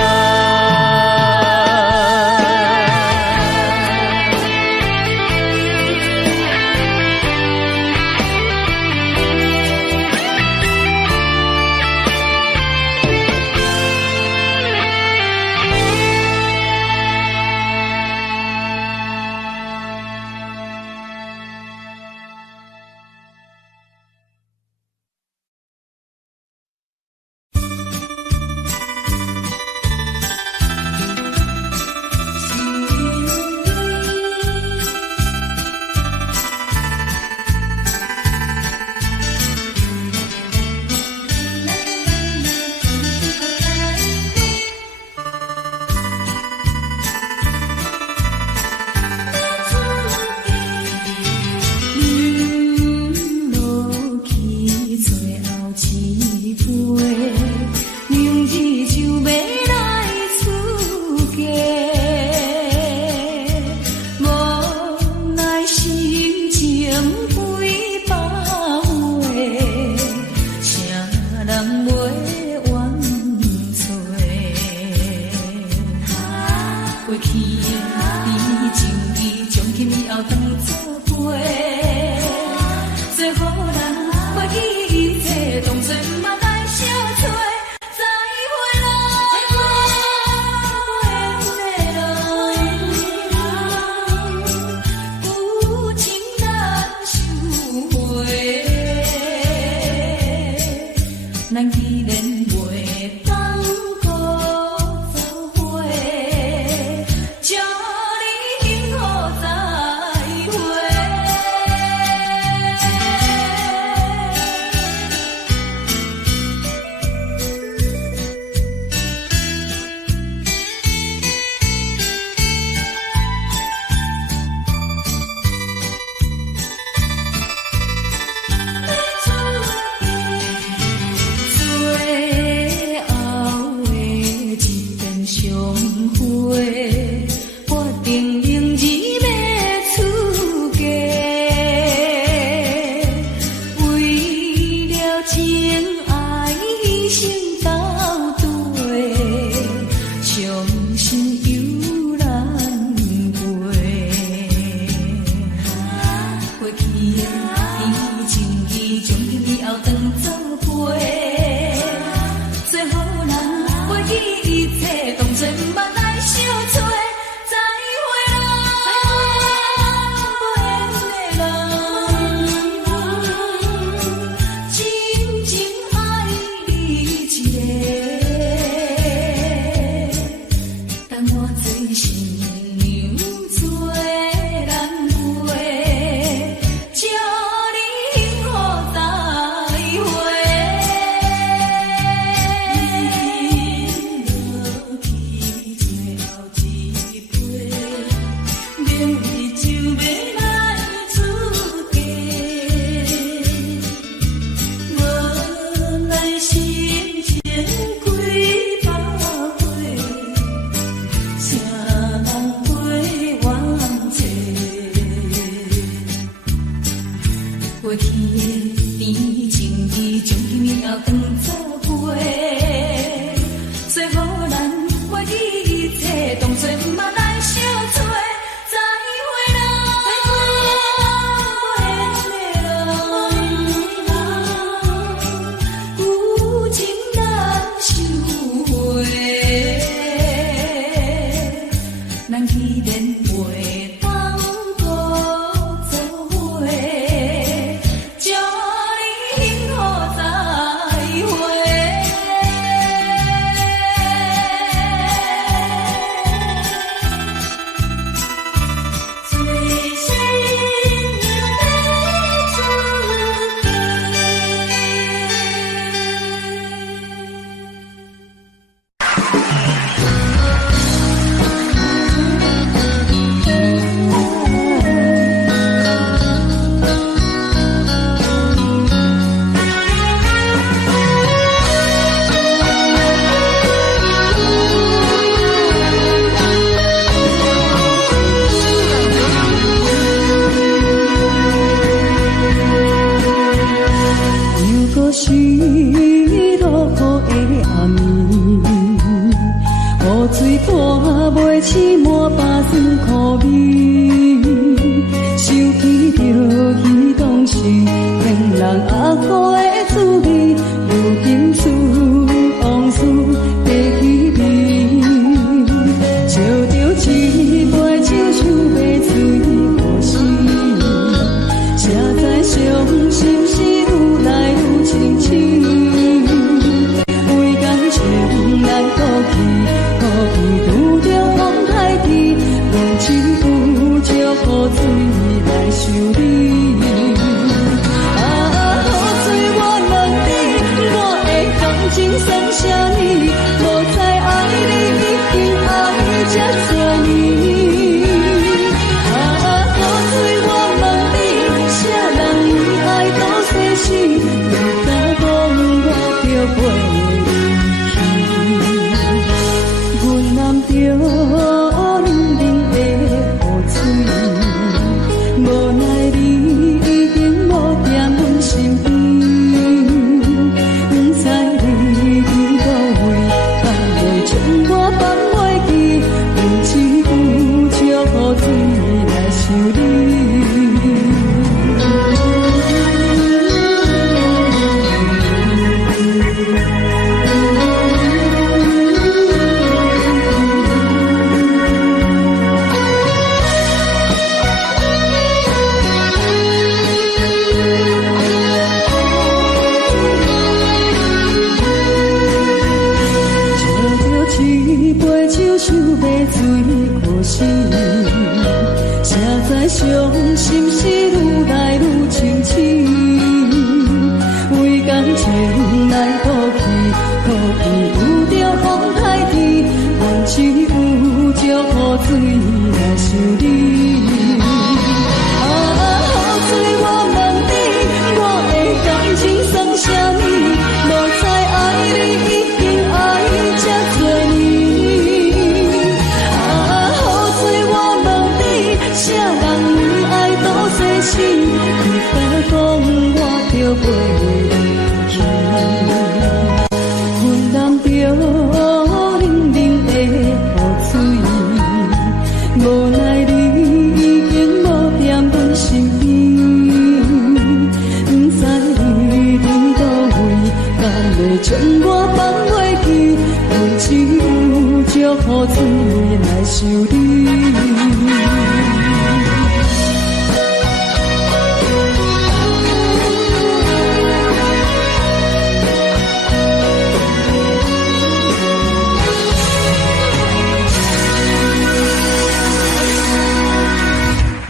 过天的边，情义将今日后当作陪，说好咱过去一切当作毋捌来相做。再会啦，有情难收回，咱既然袂当搁做伙，祝你幸福再会。最深又搁是落雨的暗暝，雨水带袂起满巴酸苦味，想起着彼当时天人合苦的滋味，如今思往事白起味，笑着一杯酒想买醉过时，谁知伤心事愈来愈清醒，为感情难过去，可比拄着风台天，用情有借雨水来修理。雨水我问你，我的感情算啥呢？无知爱你已经爱这多年。雨水我问你，啥人为爱到世死？你敢讲我着袂离去？阮揽着冷冷的雨水，无奈你已经无踮阮身边，不知你伫倒位，敢会将我放袂记？用情有借雨水来修理。一杯酒想买醉过时，谁知伤心事愈来愈清醒，为感情来过去，可比有着风台天，阮只有借雨水来修理。雨水我问你，我的感情算啥呢？无知爱你已经爱这多年。啥人为爱到世死？你敢讲我着袂离去？阮揽着冷冷的雨水，无奈你已经无踮阮身边，不知你伫倒位，敢会将我放袂记？阮只有借雨水来修理。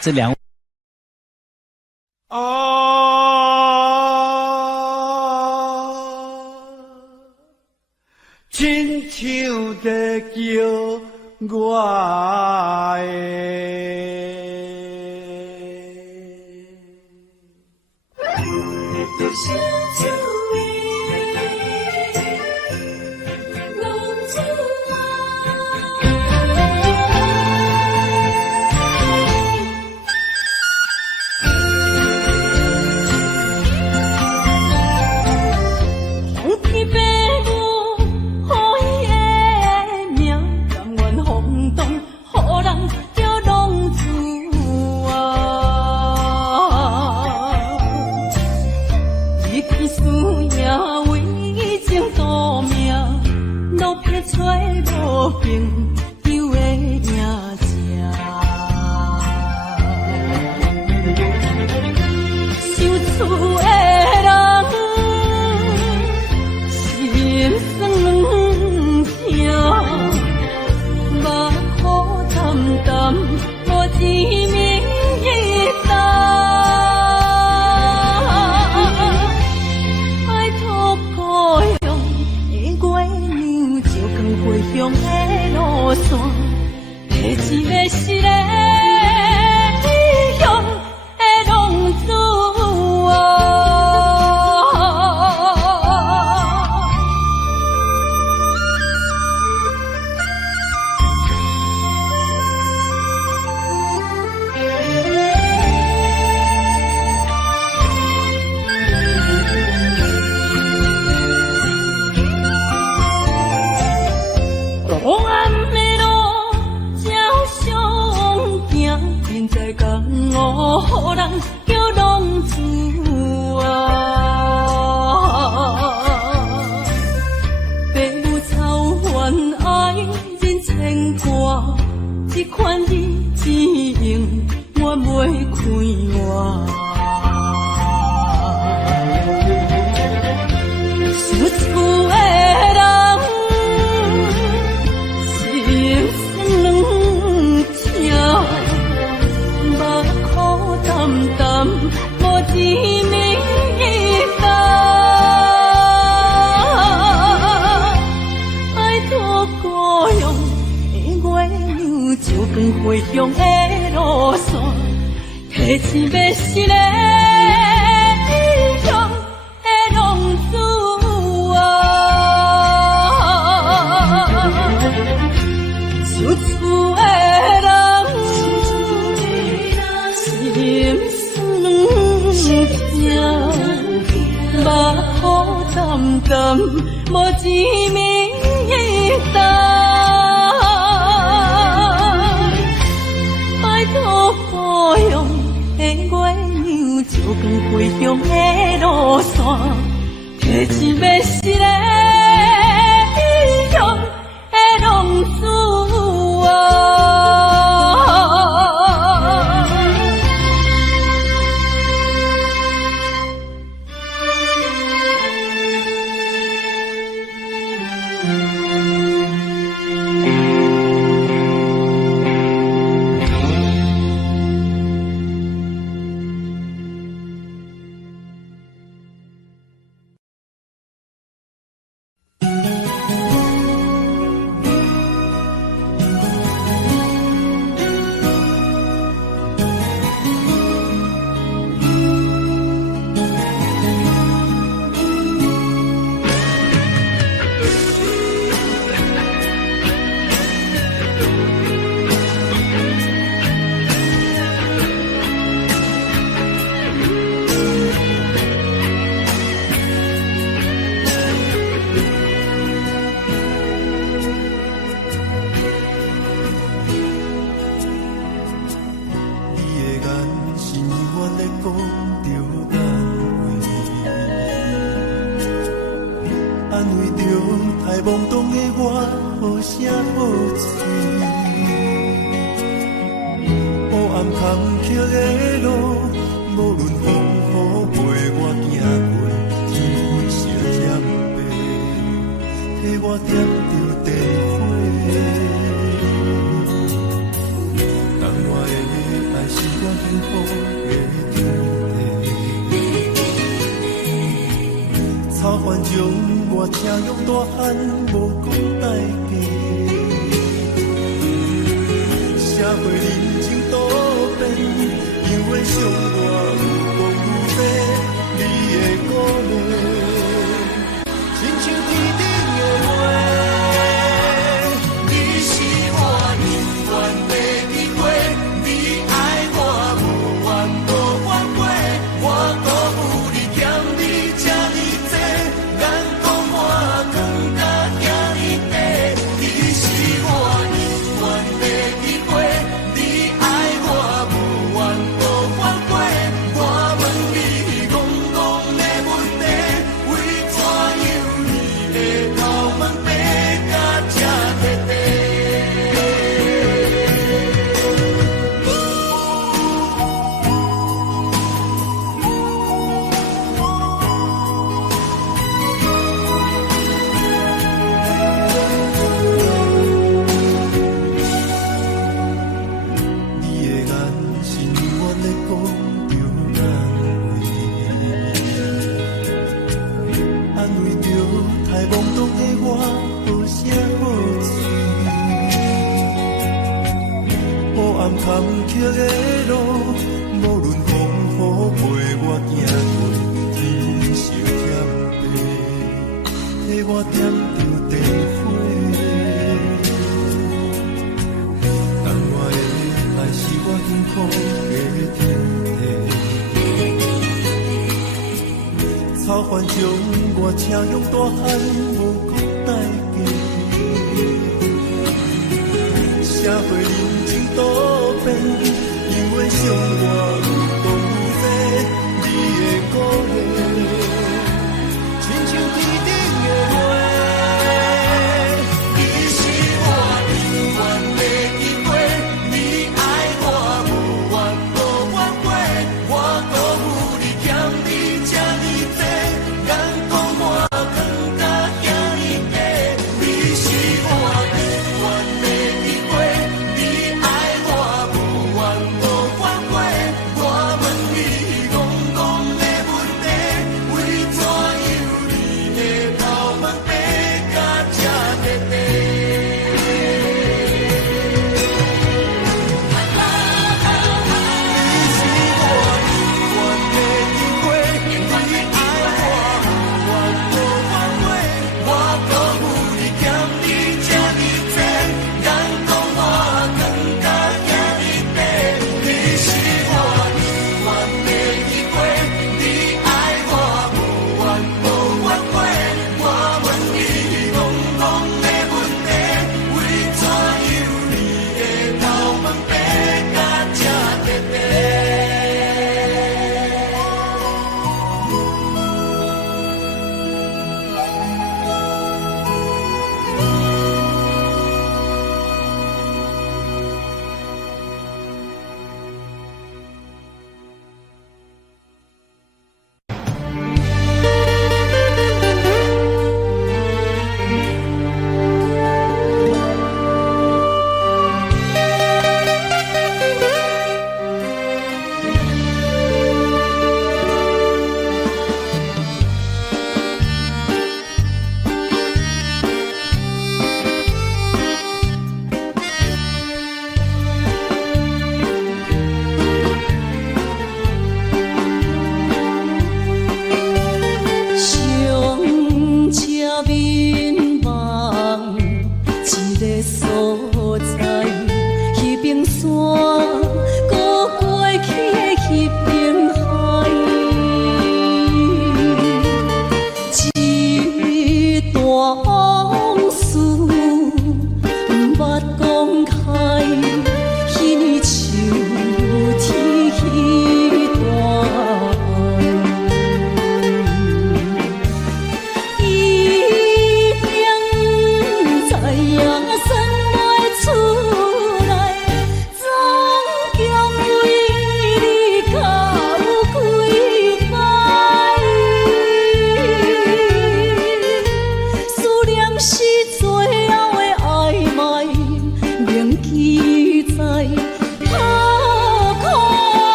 这两亲像在叫我朋友的影子。受厝的人心酸两声，目苦淡淡，无一明一暗。爱托故乡的月娘，照光回乡的路线，提一个失个异乡的浪子啊。黑暗的路，照常行，现在江湖人叫浪子啊。父母操怨爱人牵挂，这款日子用我袂开我。受厝的人心酸两声，目苦淡淡，无一明一暗。爱托故乡的月娘，照光回乡的路线，提一个失个异乡的浪子啊。受厝的人心酸两声，目苦淡淡，无一明一暗。爱托故乡的月娘，照光回乡的路线，提一个失个异乡的浪子啊。坎坷的路，无论风雨陪我行过，天烧添白，替我点着灯火。但我的爱是我幸福的天地，草原将我请用大汉无国代价，社会人情多变，因为相我有同济，你的鼓励，亲像天顶的花。你是我永远的机会，你爱我无怨无怨悔，我辜负你欠你这么多，眼光我更加惊你多。你是我永远的机会，你爱我无怨无怨悔，我问你戆戆的问题，为怎样你的头毛白甲这白白？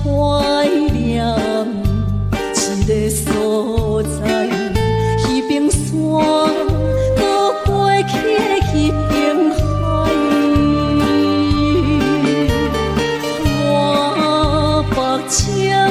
怀念一个所在，迄边山，搁过去的迄边海。我目睭。